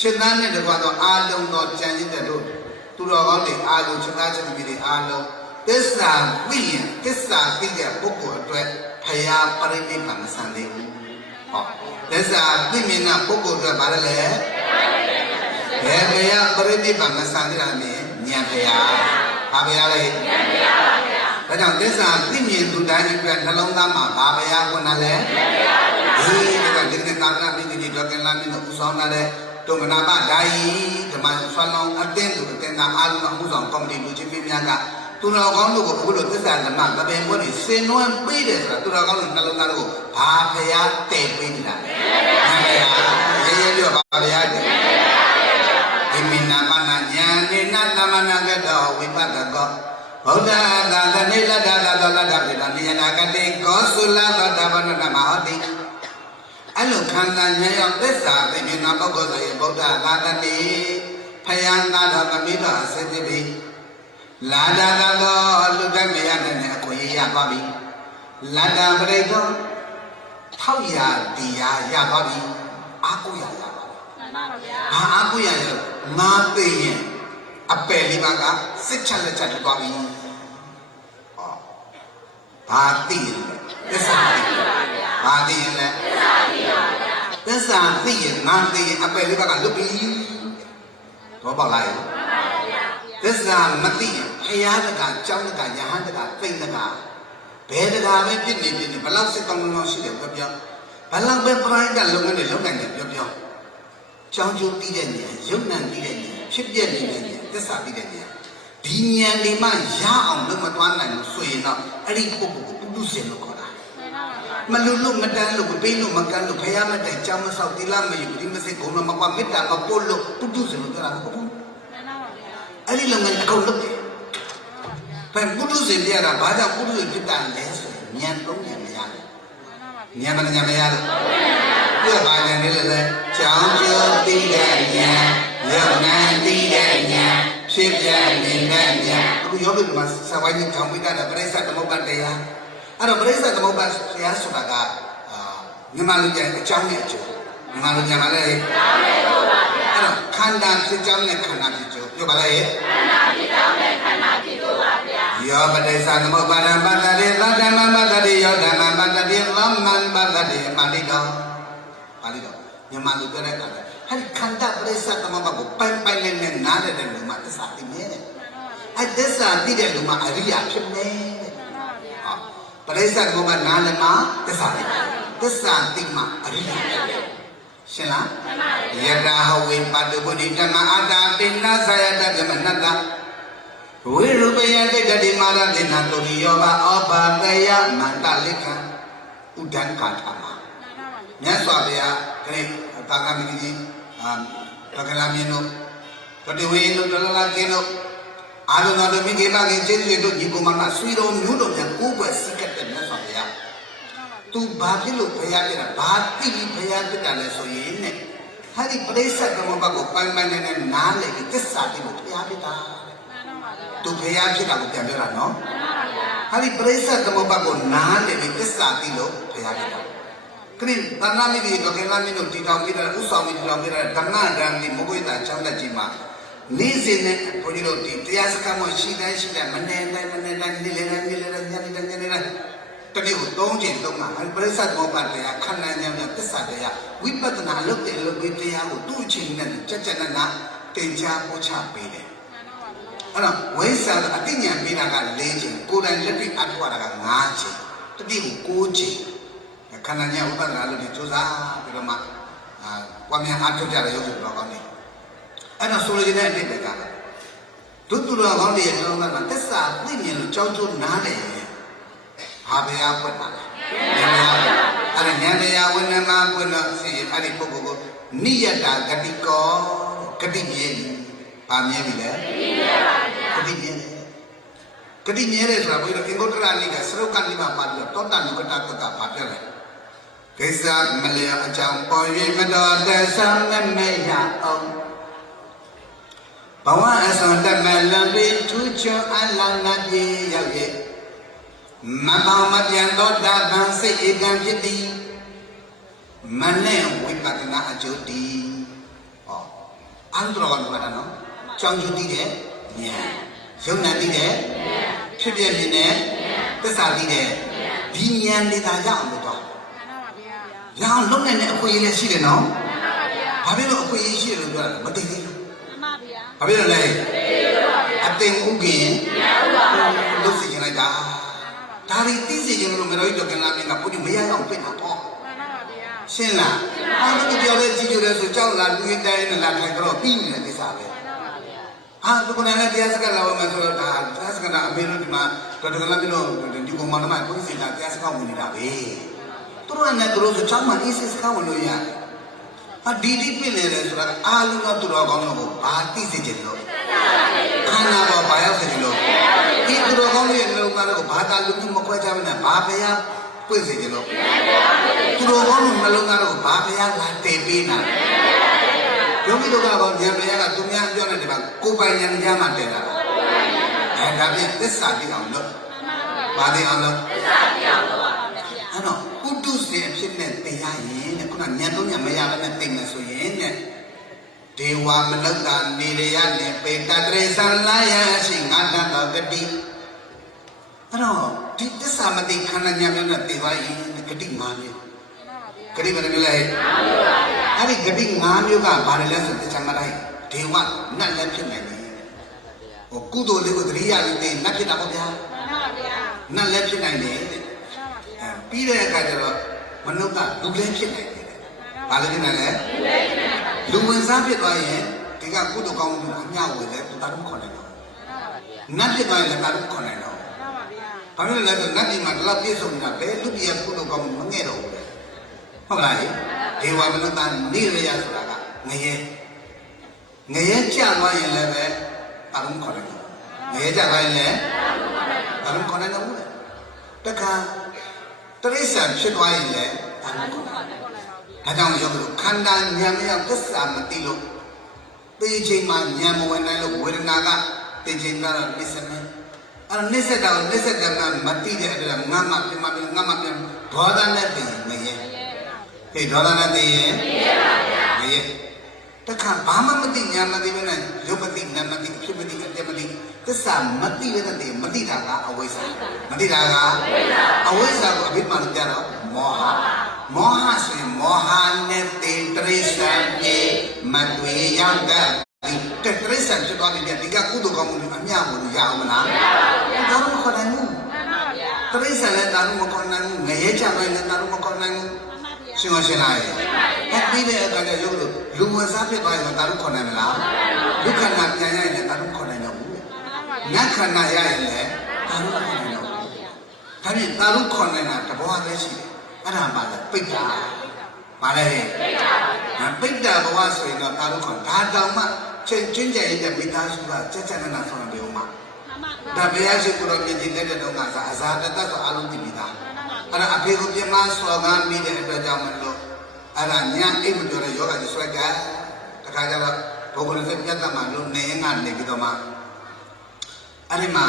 စိတ်သားနဲ့တကွာတော့အာလုံးတော်ကြံရည်တဲ့တို့သူတော်ကောင်းတွေအာလုံးစိတ်သားချက်ပြီးတွေအာလုံးသစ္စာသိရင်သစ္စာသိတဲ့ပုဂ္ဂိုလ်အတွက်ဘုရားပရိနိဗ္ဗာန်မစံသေးဘူးဟောသစ္စာသိမြင်တဲ့ပုဂ္ဂိုလ်အတွက်ဘာလဲဘယ်ဘုရားပရိနိဗ္ဗာန်မစံသေးတာမြင်ဉာဏ်ဘုရားဘာဘုရားလဲဉာဏ်ဘုရားပါဗျာဒါကြောင့်သစ္စာသိမြင်သူတိုင်းအတွက်နှလုံးသားမှာဘာဘုရားဝင်လာလဲဉာဏ်ဘုရားပါဗျာဒီကသာသနာ့ပြည်ကြီးဒေါက်တာလာမင်းတို့ဦးဆောင်လာတဲ့တုံကနာပဓာယီဓမ္မဆွမ်းလောင်းအတင်းသူအတင်းသားအားလုံးအမှုဆောင်ကော်မတီလူချင်းပြများကသူတော်ကောင်းတို့ကိုအခုလိုသစ္စာဓမ္မကပင်ဘုန်းကြီးစင်နွမ်းပေးတယ်ဆိုတာသူတော်ကောင်းတို့နှလုံးသားတို့ဘာဘုရားတည်ပေးနေတာလဲဉာဏ်ဘုရားရေးရေးပြောဘာဘုရားတည်ဒီမိနာမနာဉာဏ်နေနသမနာကတောဝိပဿကောဗုဒ္ဓသာသနေလတ္တသာသောလတ္တပိတံနိယနာကတိကောသုလသောတပနတမဟောတိအဲ့လိုခန္ဓာဉာဏ်ရောက်သစ္စာသိမြင်တာပုဂ္ဂိုလ်ဆိုရင်ဗုဒ္ဓသာသနေဖယံသာတော်သမိတော်အစစ်တိလာတာသောလူတိုင်းမရတဲ့အခွင့်အရေးရသွားပြီလတ္တပရိသောထောက်ရတရားရသွားပြီအာကိုရရပါဘာအာကိုရရငါသိရင်အပယ်လေးပါးကစစ်ချက်လက်ချက်သွားပြီဟောဘာသိရင်လဲသစ္စာသိဘာသိရင်လဲသစ္စာသိရင်ငါသိရင်အပယ်လေးပါးကလွတ်ပြီတော့ပေါ့လားသစ္စာမသိရင်ဘုရားတကာကျောင်းတကာယဟန်တကာသိတကာဘယ်တကာပဲပြစ်နေဘလောက်စစ်ကောင်းကောင်းရှိတယ်ပြောပြောဘလောက်ပဲပရိုက်ကလုံငန်းတွေလုံနိုင်တယ်ပြောပြောကျောင်းကျိုးပြီးတဲ့နေရာရုပ်နံပြီးတဲ့နေရာဖြစ်ပြနေတဲ့နေရာသစ္စာပြီးတဲ့နေရာဒီဉာဏ်တွေမှရအောင်လုပ်မသွားနိုင်လို့ဆိုရင်တော့အဲ့ဒီပုဂ္ဂိုလ်ကိုပုထုဇဉ်လို့ခေါ်တာမလူလို့မတန်းလို့မပေးလို့မကန်းလို့ဘုရားမတိုင်ကြောင်းမဆောက်တိလမယူဒီမစိတ်ဘုံမကွာမေတ္တာမပို့လို့ပုထုဇဉ်လို့ပြောတာဟုတ်ဘူးအဲ့ဒီလုံငန်းအကုန်လုပ်တယ်ဘယ်ပုထုဇဉ်တရားဘာကြောင့်ပုထုဇဉ်ဖြစ်တာလဲဆိုရင်ဉာဏ်သုံးဉာဏ်မရတယ်ဉာဏ်မဉာဏ်မရတယ်ပြပါဉာဏ်လေးလည်းကြောင်းကျိုးသိတဲ့ဉာဏ်ရုပ်နာသိတဲ့ဉာဏ်ဖြစ်ပြနေတဲ့ဉာဏ်အခုယောဂီမှာစဝိုင်းကြီးခေါင်းပိတာတဲ့ပရိစ္ဆေသမုပ္ပါတရားအဲ့တော့ပရိစ္ဆေသမုပ္ပါတရားဆိုတာကမြန်မာလူကျန်အကြောင်းနဲ့အကျိုး Malu yang mana ye? Ano, khanda pijau ne khanda pijau. Yo bala ye? Khanda pijau ne khanda pijau apya. Yo badai sa namo badam badade radama badade yo dama badade raman badade palido. Palido. Yang malu tu ada kata. Hari khanda perisa namo bago pai ne nade de luma tesati ne. Ada tesati de luma ariya kene. Perisa namo ba nade ma tesati. Tesati ma ariya. Sila, yada hawi pada budi dama ada pinna saya ada gemenata. Wirubaya jadi malah dinaturiyoba oba gaya mandalika udan katama. Nyaswa ya kene takami ini takalamieno kadiweno dalalakeno alunado migi bagi jesu itu jibu mana suiro nyudo yang kubah sikat dan nyaswa ya. Tu bagi lu bayar kita, bati bayar kita le so ini. Hari perisa kamu bago pemain nene nale kita sati lu bayar kita. Tu bayar kita lu bayar no. Hari perisa kamu bago nale kita sati lu bayar kita. Kini tanah ini kalau kita minum tidak kita usah minum kita tanah dan di muka kita canda cima. Ni sini punya roti tiada kamu sida menenda nilai. Tadi utong je utong mah, berasa dua partai, karena yang besar dia, wibat na lebih dia utu cinggan, cacat na tenja pocha pede. Anak, wesa artinya bila kan legend, kurang lebih aku ada ngaji, tadi ukoji, karena yang ubat na lebih susah, bila mah, kami yang atu cara yo juga kami. Anak sulit ni ada dekat. Tutur orang dia yang orang besar, ini lu jauh nade. Habis apa nak? Ada nyamanya wena mampu nak si hari pokok ni ada ketinggian, pamnya bila? Ketinggian itu apa? Itu ingkau terani kan? Serukan lima padu, total itu kata padu lah. Kisah Malaysia macam poin medal desam Malaysia bawa asal dan lebih tujuh alam nabi yang Mama yang doda bangsa ikan jadi mana wipatna ajodi. Oh, antara orang mana no? Cang judi deh, ya. Jom nanti deh, sebiar deh, kesal deh. Dinyan di tajam betul. Yang long nenek aku ini sih deh no. Habis aku ini sih deh betul, betul deh. Habis lagi, ateng ugin, lu sih jangan dah. Dari tisi yang belum beroi doken lami nggak punya bayar yang pun apa? Sila, kalau kita jual jual sejauh lalu kita ini lakukan kalau pin nanti sahaja. Tu pun ada dia sekarang lawan masuk dah, dia sekarang ambil di mana? Kalau kita lagi di rumah mana pun sih dia sekarang muni dah be. Turun anak turun sejauh mana isi sekarang mulu ya. Didi pilih restoran, alu nak turun kamu nak party sejauh. Kana bawa bayar sejauh. Itu orang yang melakukan aku batal itu makwai jamnya bapa ya puisi jelo. Itu orang yang melakukan aku bapa ya lantai bina. Jom itu kalau dia berjaga dunia jangan dia kupai yang zaman dia. Tapi desa dia Allah, badi Allah. Ano, kudus dia sini dia ini, kuna nyantunya maya kan tinggal so ini. Dewa menegak nilaian peta tresan laya singa dan gedi. Ano, di desa mati kanannya mana dewa ini gedi ngami. Gedi mana nilai? Hari gedi ngami juga barilah satu camarai. Dewa nak lepin lagi. Oh kudo lego ria itu nak kita apa dia? Nak lepin lagi. Pilih kajar menegak dua lepin lagi. Paling mana? Lumen sampai tu aye, tiga kudo kaum nyawa le, tu tarum konen. Nanti tu aye le tarum konen. Kami le tu nanti masalah dia sunnah le, tu dia kudo kaum mengero. Apa lagi? Dewa menutan ni raya suraga, ngeye cakap aye le, tarum konen. Ngeye cakap aye le, tarum konen apa? Takkan terisa siapa aye le, tarum konen. Kadang yang lu kandang yang besar mati lu, tejeng man yang mana lu bernaga tejeng dalam misalnya, nisa dalam mati dia adalah ngamak yang doa nanti, doa nanti, ရဲ့တခါဘာမှမသိညာမသိဘဲနဲ့ရုပ်မသိနာမသိဖြစ်မသိအပြစ်မသိသစ္စာမသိတဲ့တည်းမသိတာကအဝိဇ္ဇာမသိတာကအဝိဇ္ဇာကိုအဘိဓမ္မာလို့ကြားတော့မောဟမောဟဆိုရင်မောဟနဲ့တေတရိစ္ဆာန်ပြေမတွေ့ရောက်တဲ့တရိစ္ဆာန်ဖြစ်သွားပြီဒီကကုသိုလ်ကောင်းမှုအမြတ်ကိုရအောင်မလားမရပါဘူးဒါမှမခေါ်နိုင်ဘူးတရိစ္ဆာန်လည်းဒါမှမခေါ်နိုင်ဘူးငရဲချပိုင်းလည်းဒါမှမခေါ်နိုင်ဘူးရှင်မရှိလားအဲ့ဒီတဲ့အခါကျရုပ်လို့လူဝင်စားဖြစ်သွားရင်ဒါလို့ခေါ်နိုင်မလားဒုက္ခနာပြန်ရရင်လည်းဒါလို့ခေါ်နိုင်တော့ဘူးနတ်ခန္ဓာရရင်လည်းဒါလို့ခေါ်နိုင်တော့ဘူးဒါဖြင့်ဒါလို့ခေါ်နိုင်တာတဘောပဲရှိတယ်အဲ့ဒါမှလည်းပိဋ္ဌာပါလေပိဋ္ဌာဘဝဆိုရင်တော့ဒါလို့ခေါ်ဒါတောင်မှချင်းကြရတဲ့မိသားစုကစက်စက်နနာဆောင်တယ်ဦးမှာဒါဘုရားရှိခိုးတော်မြင်တဲ့တုန်းကသာအဇာတတဆိုအလုံးသိပြီသားအဲ့ဒါအဖေကိုပြင်မစော်ကားမိတဲ့အတွက်ကြောင့်မလို့အဲ့ဒါညအိမ်မပြောတဲ့ယောဂကြီးဆွဲကတခါကျတော့ဘုဂုလစက်ပြတ်တတ်မှလို့နေရင်ကနေပြီးတော့မှအဲ့ဒီမှာ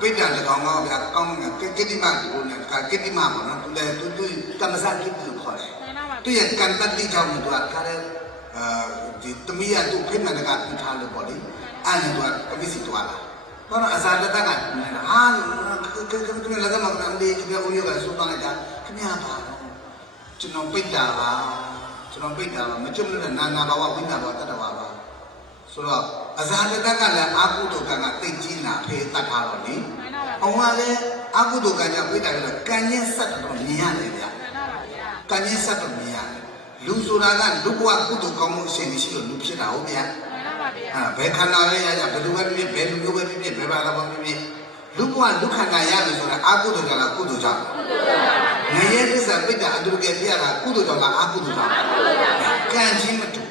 ပိဋ္ဌာတကောင်ကဗျာကောင်းကိတိမကိုလည်းကိတိမပေါ့နော်သူလည်းသူကမ္မစကိတိလို့ခေါ်တယ်သူရဲ့ကံတတိကြောင့်သူကခါတဲ့ဒီတမီးရသူဖိမနကပြထားလို့ပေါ့လေအဲ့ဒါသူကပစ္စည်းသွားလာတော့အဇာတတကဟာခင်ဗျာလည်းကမကံဒီခင်ဗျာဦးရကဆိုတော့လည်းခင်ဗျာပါကျွန်တော်ပိဋ္ဌာပါမကျွတ်လို့နာနာဘဝဝိညာဘဝတတဝါပါဆိုတော့အဇာတတကလည်းအာကုတုကံကသိကြီးနာဖေးတတ်ထားတော့လေအောင်ကလည်းအာကုတုကံကြောင့်ပိဋ္ဌာကတော့ကံရင်းဆက်တော့မြင်ရတယ်ဗျာကံရင်းဆက်တော့မြင်ရတယ်လူဆိုတာကလူဘဝကုတုကောင်းမှုအရှင်ရှိလို့လူဖြစ်တာဟုတ်ဗျာဘယ်ခန္ဓာလဲရကြဘယ်လိုပဲဖြစ်ဘယ်လူမျိုးပဲဖြစ်ဘယ်ဘာသာပဲဖြစ်လူဘဝလူခန္ဓာရတယ်ဆိုတာအာကုတုကလားကုတုကြောင့်ငရဲသစ္စာပိဋ္ဌာအတုကယ်ပြရတာကုတုကြောင့်လားအာကုတုကြောင့်ကံချင်းမတူ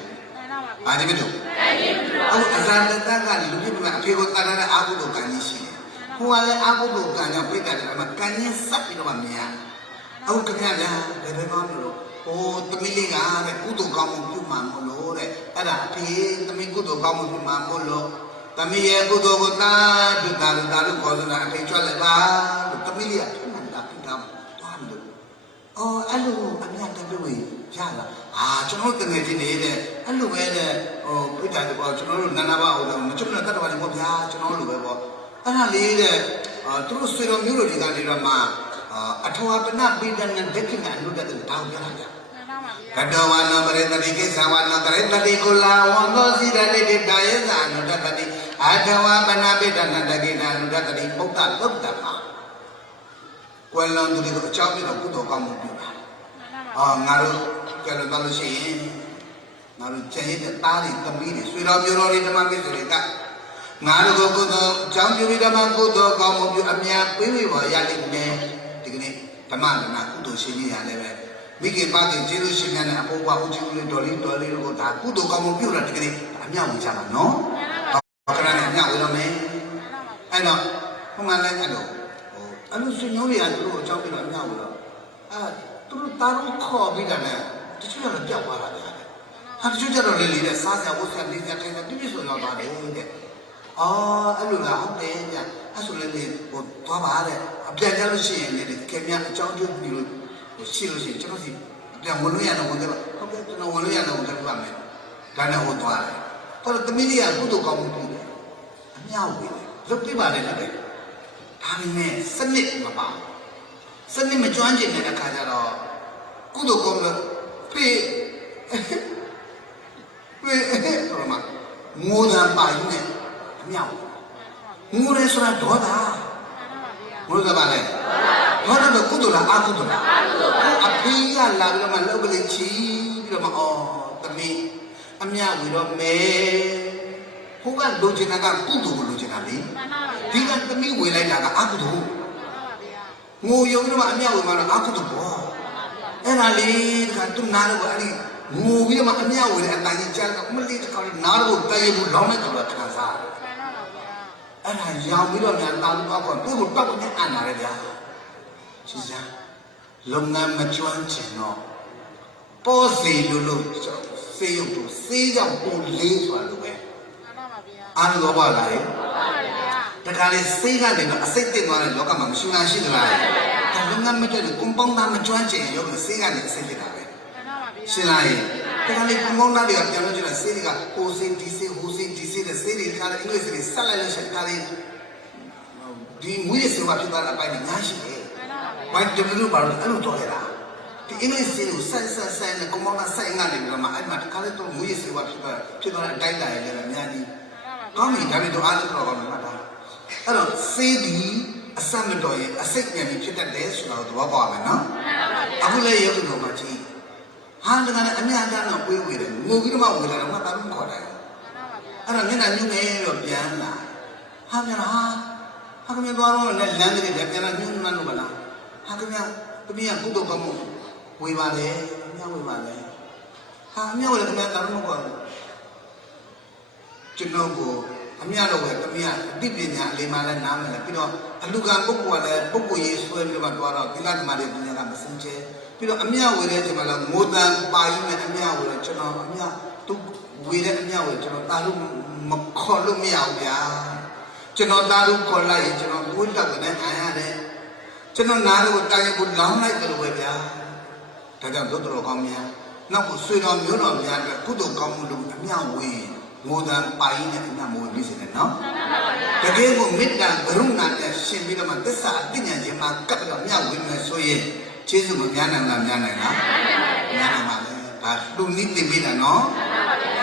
ဘာဒီမတူအခုအဇာတတကလူဖြစ်မှာအဖေကိုတတ်တဲ့အာကုတုကံကြီးရှိတယ်ဟိုကလည်းအာကုတုကံကြောင့်ပိဋ္ဌာတယ်မှာကံချင်းဆက်ပြီးတော့မှမြင်ရအခုခင်ဗျာဗျာဘယ်ကောင်းလို့ဟိုသမီးလေးကတဲ့ကုသိုလ်ကောင်းမှုပြုမှာမလို့တဲ့အဲ့ဒါအဖေသမီးကုသိုလ်ကောင်းမှုပြုမှာမလို့သမီးရဲ့ကုသိုလ်ကိုတာဒုက္ခလို့တာလို့ခေါ်ဆိုတာအဖေကြွလိုက်ပါသမီးလေးကပြုတာပြုတာသွားလို့အော်အဲ့လိုအမြတ်တလို့ရလားကျွန်တော်တကယ်ချင်းနေတဲ့အဲ့လိုပဲတဲ့ဟိုပြစ်တာတော့ကျွန်တော်တို့နာနာဘဟိုမကျွတ်နဲ့တတ်တော်တယ်ပေါ့ဗျာကျွန်တော်လိုပဲပေါ့အဲ့ဒါလေးတဲ့သူတို့ဆွေတော်မျိုးတို့ဒီကနေတော့မှအထောပနပိဒနဒက္ခိဏအနုတ္တတောင်းပြလာကြကတောဝနပရိတတိကိသဝနကရိတတိကုလာဝံသောစီရတိတာယသအနုတ္တတိအထောပနပိဒနဒက္ခိဏအနုတ္တတိပုဒ္ဒသုတ်တမှာကွယ်လွန်သူတွေကိုအကြောင်းပြတော့ကုသိုလ်ကောင်းမှုပြုတာငါတို့ကြလို့တော့လို့ရှိရင်ငါတို့ကျင့်ရတဲ့သားတွေသမီးတွေဆွေတော်မျိုးတော်တွေဓမ္မမိတ်ဆွေတွေကငါတို့ကိုကုသိုလ်အကြောင်းပြုပြီးဓမ္မကုသိုလ်ကောင်းမှုပြုအများပေးပြီးပါရလိမ့်မယ်ဒီကနေ့ဓမ္မဒနာကုသိုလ်ရှင်ကြီးရတယ်ပဲမိခင်ပါခင်ကျေးဇူးရှင်များနဲ့အဖို့ဘွားဦးကြီးဦးလေးတော်လေးတို့ဒါကုသိုလ်ကောင်းမှုပြုတာဒီကနေ့အများဝင်ကြပါနော်ခဏနဲ့အများဝင်တော့မယ်အဲ့တော့ဘုမလည်းအဲ့လိုဆွေမျိုးတွေကသူတို့အကြောင်းပြတော့အများဝင်တော့သူတို့တာရုံးခေါ်ပြီးတယ်နဲ့တချို့ကတော့ပြောက်သွားတာဗျာတချို့ကျတော့လေလေနဲ့စားစရာဝတ်စရာလေးစရာထိုင်တာပြည့်စုံရောက်သွားတယ်တဲ့အဲ့လိုလားဟုတ်တယ်ဗျအဲ့ဆိုလည်းဟိုသွားပါတဲ့အပြန်ကြလို့ရှိရင်လေခင်ဗျအကြောင်းကျိုးပြီးလို့ရှိလို့ရှိရင်ကျွန်တော်စီပြန်ဝင်လို့ရတော့ဝင်တယ်ပါဟုတ်ကဲ့ကျွန်တော်ဝင်လို့ရတော့ဝင်တယ်ပါမယ်ဒါနဲ့ဟိုသွားတယ်တော့သမီးလေးကကုသိုလ်ကောင်းမှုပြုတယ်အမြောက်ပြီးလုပ်ပြပါတယ်လေဒါပေမဲ့စနစ်မပါစနစ်မကျွမ်းကျင်တဲ့အခါကျတော့ကုသိုလ်ကောင်းလို့ဖေးဆိုမှငိုးတာပါယူနေအမြောက်ငိုးရဲဆိုတာဒေါသငိုးတာပါလေဒေါသတော့ကုသိုလ်လားအကုသိုလ်လားအဖေးကလာပြီးတော့မှလောက်ကလေးချီပြီးတော့မှသမီးအမြောက်ပြီးတော့မဲဟိုကလိုချင်တာကကုသိုလ်ကိုလိုချင်တာလေဒီကသမီးဝင်လိုက်တာကအကုသိုလ်ငိုရုံတော့အမြောက်ဝင်မှာတော့အကုသိုလ်ပေါ့အဲ့ဒါလေးကသူနားတော့အဲ့ဒီငိုပြီးတော့အမြောက်ဝင်တဲ့အတိုင်းကြီးကြားတော့မလေးတစ်ခါနားတော့တည်ရဘူးလောင်းလိုက်တော့ခံစားအဲ့ဒါရောင်ပြီးတော့ညာတာလို့ပေါ့သူ့ကိုတောက်နေအံ့လာတယ်ဗျာရှင်းစမ်းလုပ်ငန်းမကျွမ်းကျင်တော့ပေါ်စီလို့စေရုပ်တို့စေးကြောင့်ပုံလေးဆိုတာလိုပဲအားလုံးတော့ပါလားတခါလေစေးကနေတော့အစိတ်တင်သွားတဲ့လောကမှာမရှိလားရှိသလားဒါလုပ်ငန်းမကျွမ်းတဲ့ကွန်ပေါင်းသားမကျွမ်းကျင်ရုပ်ကိုစေးကနေအစိတ်တင်တာပဲရှင်းလား Dengan ini pembangunan dia jangan cuma seri kan, hosi DC the seri kalau English seri salah le sekali di mulia sebab kita apa ini nasi deh. Baik dulu baru anu tu era. Di English seri saya pembangunan saya ingat ni berapa macam kalau tu mulia sebab kita dah dah le nyanyi. Kami kami tu ada program mana. Kalau seri asam itu ya asiknya ni kita deh sudah tu apa mana? Aku le yang tu macam hal dengan ini ada nak kue kue deh, mungkin mau kue deh, mana tahu kau deh. Ada ni nak nyung lo biar lah. Hamnya aku ni dua orang ni jangan jadi biar nak nyung mana bala. Aku ni kudo kamu kue balik, kue balik. Hamnya boleh kami tahu kau. Cenderung hamnya lo kami di dunia lima lah nama lah. Pero alukan buku Yesus ni macam orang tinggal mari dunia kan bersenjata. Pero amia wira je malah modal payu me amia wira cina amia tu wira amia wira cina taru makhluk mia wira cina taru kolai cina budak ni ayah deh cina naru tanya bud lam naik tu wira kadang tu terus kami nak usui ram yo ram ya kudo kamu lu amia wira modal payu ni amia wira di sini no kadang bu midang berung nanti sini bila mati saat ini je makap amia wira soye Jesu menyanang lah. Lu ni tibi dah no.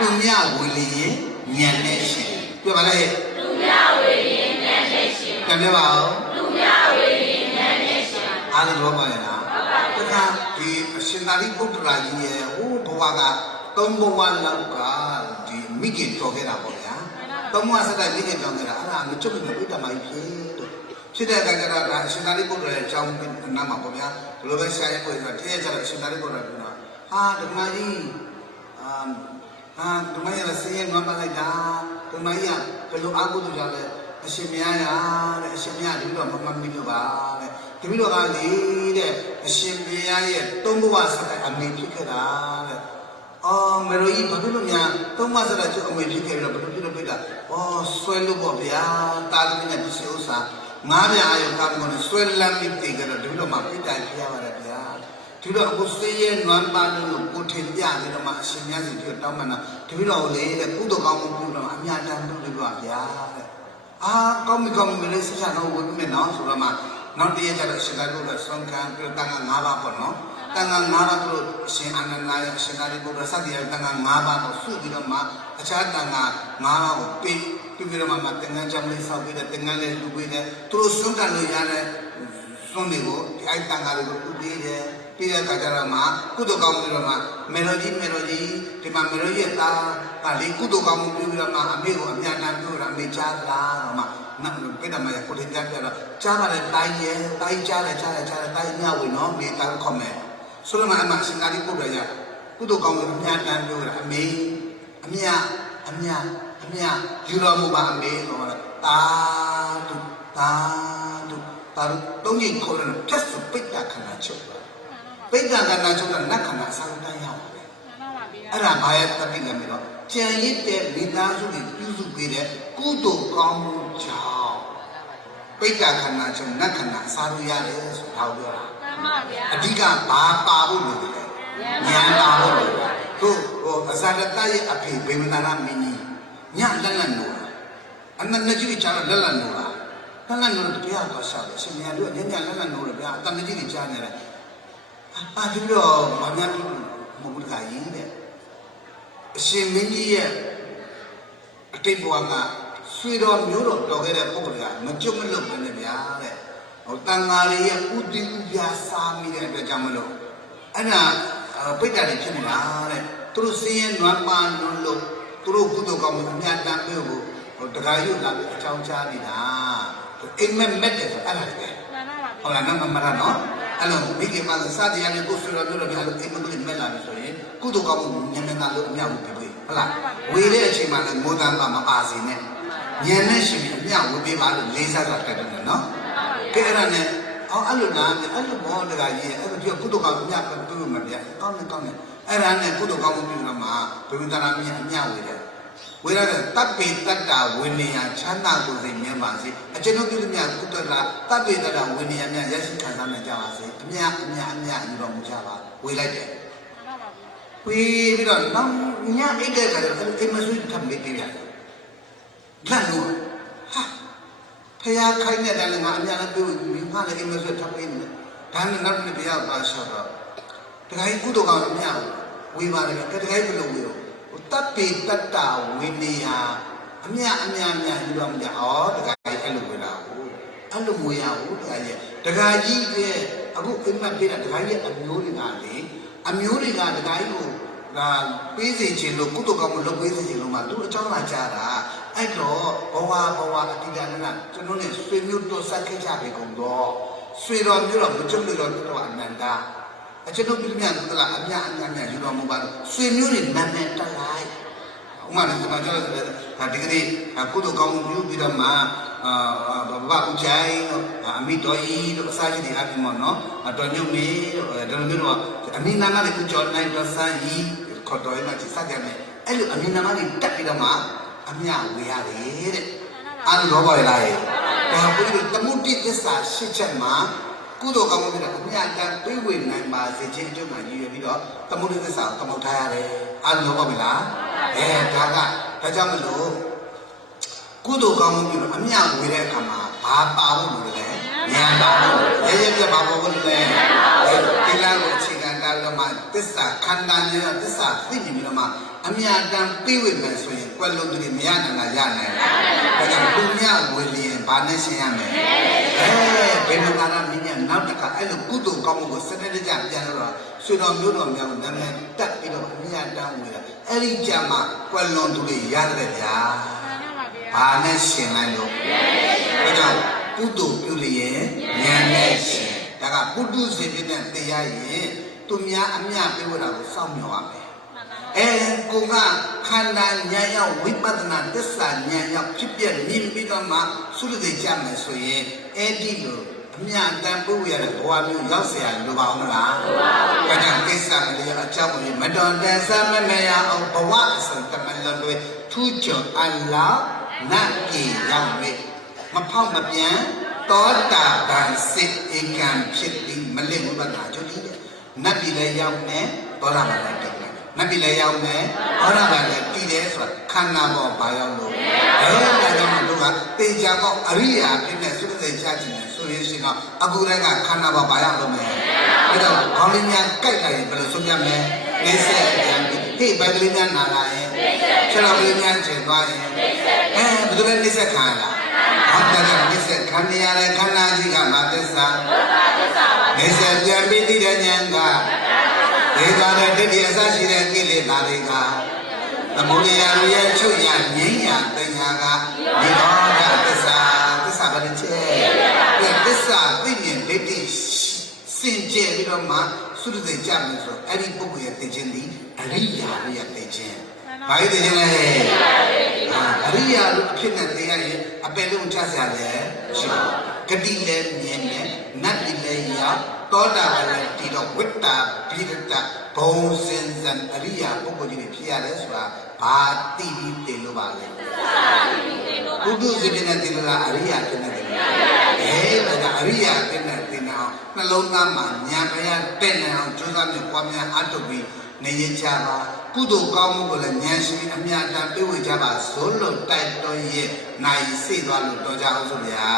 Lu miao wili nyanesi. Dia mana ye? Lu miao wili nyanesi. Kan dia bawa? Lu miao wili nyanesi. Ada dua mana lah. Kita di sendiri putra ye. Bawa ka tombowan langkah di mikir tohera boleh. Tombowan sedang mikir tohera. Ada macam ni kita mai pi. Sudah kata sendiri putra jauh nama boleh. Kalau saya pun dia cara sendiri pun ada. Demai, demai rasanya ngapa lagi? Demai ya, kalau aku tu jalan, asyik dulu mama minum bah. Tapi lo kali deh, asyik ya, tunggu masa kami fikir dah. Meroi betul nya, tunggu masa dah kami fikir dah betul betul. Selalu boleh, tak ada yang bisa. Ngaji ayo kamu ni selalu mesti kerana dulu makin dah dia ada. Dulu aku sih nuan dulu putin dia ni nama senyap itu tahu mana. Dulu oleh kudo kamu dulu kami ada dulu dia. Kami beli sesuatu aku ni nak suruh mak. Nanti dia cakap sekarang tu songkan tangan ngapa pun no. Tangan ngapa tu si anak naya sekarang tu rasa dia tangan ngapa tu sudah mak. Acara tangan ngapa pi. Bila mama tengah jam ni sahaja tengah le lupa dia terus sungkan lu yang suami tu ayat tanggal tu putih dia bila kata ramah kudo kamu bila mah melodi tema melodi ta kali kudo kamu bila mah ambil ambil anak tu ambil cara ramah nak beda mah putih dia cara tai cara tai nyawa no mereka komen selama anak sekali pun dia kudo kamu ambil anak tu ambil juramu bambe orang tadu tongi koran just peda kena coba nak kena santai ya ada bayar tapi kami lo jangan itu bina suri tujuh beda kudo kamu jauh peda kena coba nak kena saru ya le tahu dia adika bapa pun boleh nyala pun tu asal datang api benar mini Nya lalan nora, anak najib cara lalan nora tu dia apa sahaja. Sebenarnya dua nya lalan nora dia, anak najib cara ni. Dulu banyak mobil kayu ni. Sebenarnya tiap orang sudah nyuruh doger mobil kayu, macam mana ni dia. Tanggal yang udah biasa ni dia macam mana. Anak peda ni cina ni. Terus yang nuan nulu. Terus kudo kamu ni ada apa? Tergayu lah, jauh cari dah. Ingin mete apa lagi? Orang nama marah no. Kalau bagi masa saat yang itu sudah dulu kalau ingin beli melah misalnya, kudo kamu nyaman kalau nyawa beli. Alah, wira cuma modal mama asin ni. Nyaman sih nyawa beli malu leza kata tu no. Kerana alu nama, alu mohon tergayu, alu dia kudo kamu nyawa beli macam kau ni. Erana kudo kamu beli nama, permintaan nyawa dia. Wira tapi tak ada winian cina tu sih masih. Ajar tu dia kudo lah, tapi tak ada winian yang jadi kerana Jawa sih. Nya itu orang Jawa. Wira dia. quy bây giờ nó nhá ít đây cả em mới suy thầm bị tiền là luôn ha thầy khai này là ngã nhà nó biểu mình pha là em mới suy thầm bị đàn nó nó bây giờ bao sao đó cái cú đồ cao nhau quy mà cái cái đồ biểu tất bị tất tạo quy đi à nhà như đó nhà ở cái cái đồ nào anh lúc mùi áo cái gì cái aku em mà biết là cái gì anh nhớ đi ngã đi anh nhớ đi ngã cái là bây giờ chỉ lúc cú đồ cao một lúc bây giờ chỉ lúc mà tôi cho là cha đã ai đó bảo hoa thì ra nên là cho nên là suy nghĩ tôi sẽ cái cha bị công đó suy đoán như là một trong những điều anh nhận ra cho nên bây giờ tôi là anh nhà như đó một bạn suy nghĩ thì nằm nè ta lại ông mà cho là cái gì cú đồ cao một lúc bây giờ mà bà cũng chạy ami đôi đó sai gì thì anh mà nó đôi nhau mi đôi nhau đó ami nang là cũng chọn này đó sai gì khó đôi mà chỉ sai cái này ấy lúc ami nang là đặt đi đâu mà ami à về à đấy anh đó gọi lại cái học cái tâm muốn đi cái sao sự chân mà cú đồ cao một cái ami anh đang đối quyền này mà sẽ chơi cho mà như vậy đó tâm muốn đi cái sao tâm muốn thay đấy anh đó gọi là cái cho mình luôn cú đồ cao một cái ami à về đấy mà bảo luôn đấy nhà bảo cái bảo luôn đấy cái là một chuyện cái đó mà tất cả khăn đàn như là tất cả cái gì mà ami à đang bị về mà rồi quan luôn thì mình ăn là ra này cái đó cũng nhau về liền bán cái gì ăn này bây giờ ta làm gì nào tất cả cái cú đồ cao một cái sẽ để giảm giá rồi suy đoánမျိုးတော်များကိုနာမည်တက်ပြီးတော့အမြတ်တမ်းဝင်တာအဲ့ဒီကြမှာကွယ်လွန်သူတွေရတယ်ဗျာဘာနဲ့ရှင်လိုက်လို့ဒါကြောင့်ကုသိုလ်ပြုလျင်ဉာဏ်နဲ့ရှင်ဒါကပုထုဇဉ်ဖြစ်တဲ့တရားရင်သူများအမြတ်ပေးဖို့တာကိုစောင့်မျှော်ရမယ်ကိုကခန္ဓာဉာဏ်ရောက်ဝိပဿနာသစ္စာဉာဏ်ရောက်ဖြစ်ပြမြင်ပြီးတော့မှသုတသိကြမယ်ဆိုရင်အဲ့ဒီလိုအမြတ်တမ်းပို့ရတဲ့ဘဝမျိုးရောက်เสียလိုပါအောင်မလား။ဒါကြောင့်ကိစ္စလေးအကြောင်းကိုမတော်တဆမမရအောင်ဘဝအစတမလွန်တွေထူးချွန်အလောင်းနတ်ပြည်ရောက်ပြီမဖောက်မပြန်တောတာဗံစစ်ဧကံဖြစ်ပြီးမလင့်ဝိပဿနာကျွတ်ပြီးနတ်ပြည်လည်းရောက်နေတောတာဗံလည်းတက်တယ်နတ်ပြည်လည်းရောက်နေတောတာဗံလည်းတည်တယ်ဆိုတာခန္ဓာပေါ်ဘာရောက်လို့ဒါကြောင့်တို့ကတေချာပေါက်အရိယာဖြစ်တဲ့သုတ္တေချခြင်းနဲ့ဆိုရင်ရှင်တော့အခုတည်းကခန္ဓာပေါ်ဘာရောက်လို့မယ်အဲ့တော့ခေါင်းလေးများကြိုက်လိုက်ရင်ဘယ်လိုဆုံးပြမလဲနေဆက်ပြန်ပြီးဟိဘယ်ကလေးများနာလာရင်ခြေတော်ကလေးများကျင်သွားရင်ဘယ်လိုလဲနေဆက်ခံရတာဟုတ်တယ်နေဆက်ခံရတဲ့ခန္ဓာကြီးကမသစ္စာနေဆက်ပြန်ပြီးတည်တဲ့ဉာဏ်ကဒေသာတဲ့တတိအစရှိတဲ့ကိလေသာတွေကသမုဒိယရဲ့ချုပ်ရငြိမ်းရတင်ညာကဒီတော့သစ္စာဘာလဲချဲသစ္စာသိမြင်ဒိဋ္ဌိစင်ကြယ်ပြီးတော့မှသုတ္တေကြမယ်ဆိုအဲ့ဒီပုဂ္ဂိုလ်ရဲ့သိခြင်းဒီအရိယာရဲ့သိခြင်းဘာလို့သိခြင်းလဲအရိယာလို့အဖြစ်နဲ့သိရရင်အပယ်လုံးချစရာလဲရှိတယ်ဂတိလည်းမြင်တယ်နတ်ပြည်လည်းရောက်သောတာပန်လည်းဒီတော့ဝိတ္တာဘိရတဘုံစင်စံအရိယာပုဂ္ဂိုလ်ကြီးတွေဖြစ်ရတယ်ဆိုတာဘာသိပြီးသိလို့ပါလဲပုထုဇဉ်နဲ့သိလို့လားအရိယာတဲ့နဲ့သိလို့ဒါကအရိယာတဲ့နဲ့သိနေအောင်နှလုံးသားမှာဉာဏ်တရားတဲ့နေအောင်ကြိုးစားပြီးပွားများအထုတ်ပြီးနေရကြပါကုသိုလ်ကောင်းမှုကိုလည်းဉာဏ်ရှိအမြတ်တမ်းပေးဝေကြပါဇိုးလို့တိုက်တော်ရဲ့နိုင်စိတ်သွားလို့တော်ကြအောင်ဆိုဗျာ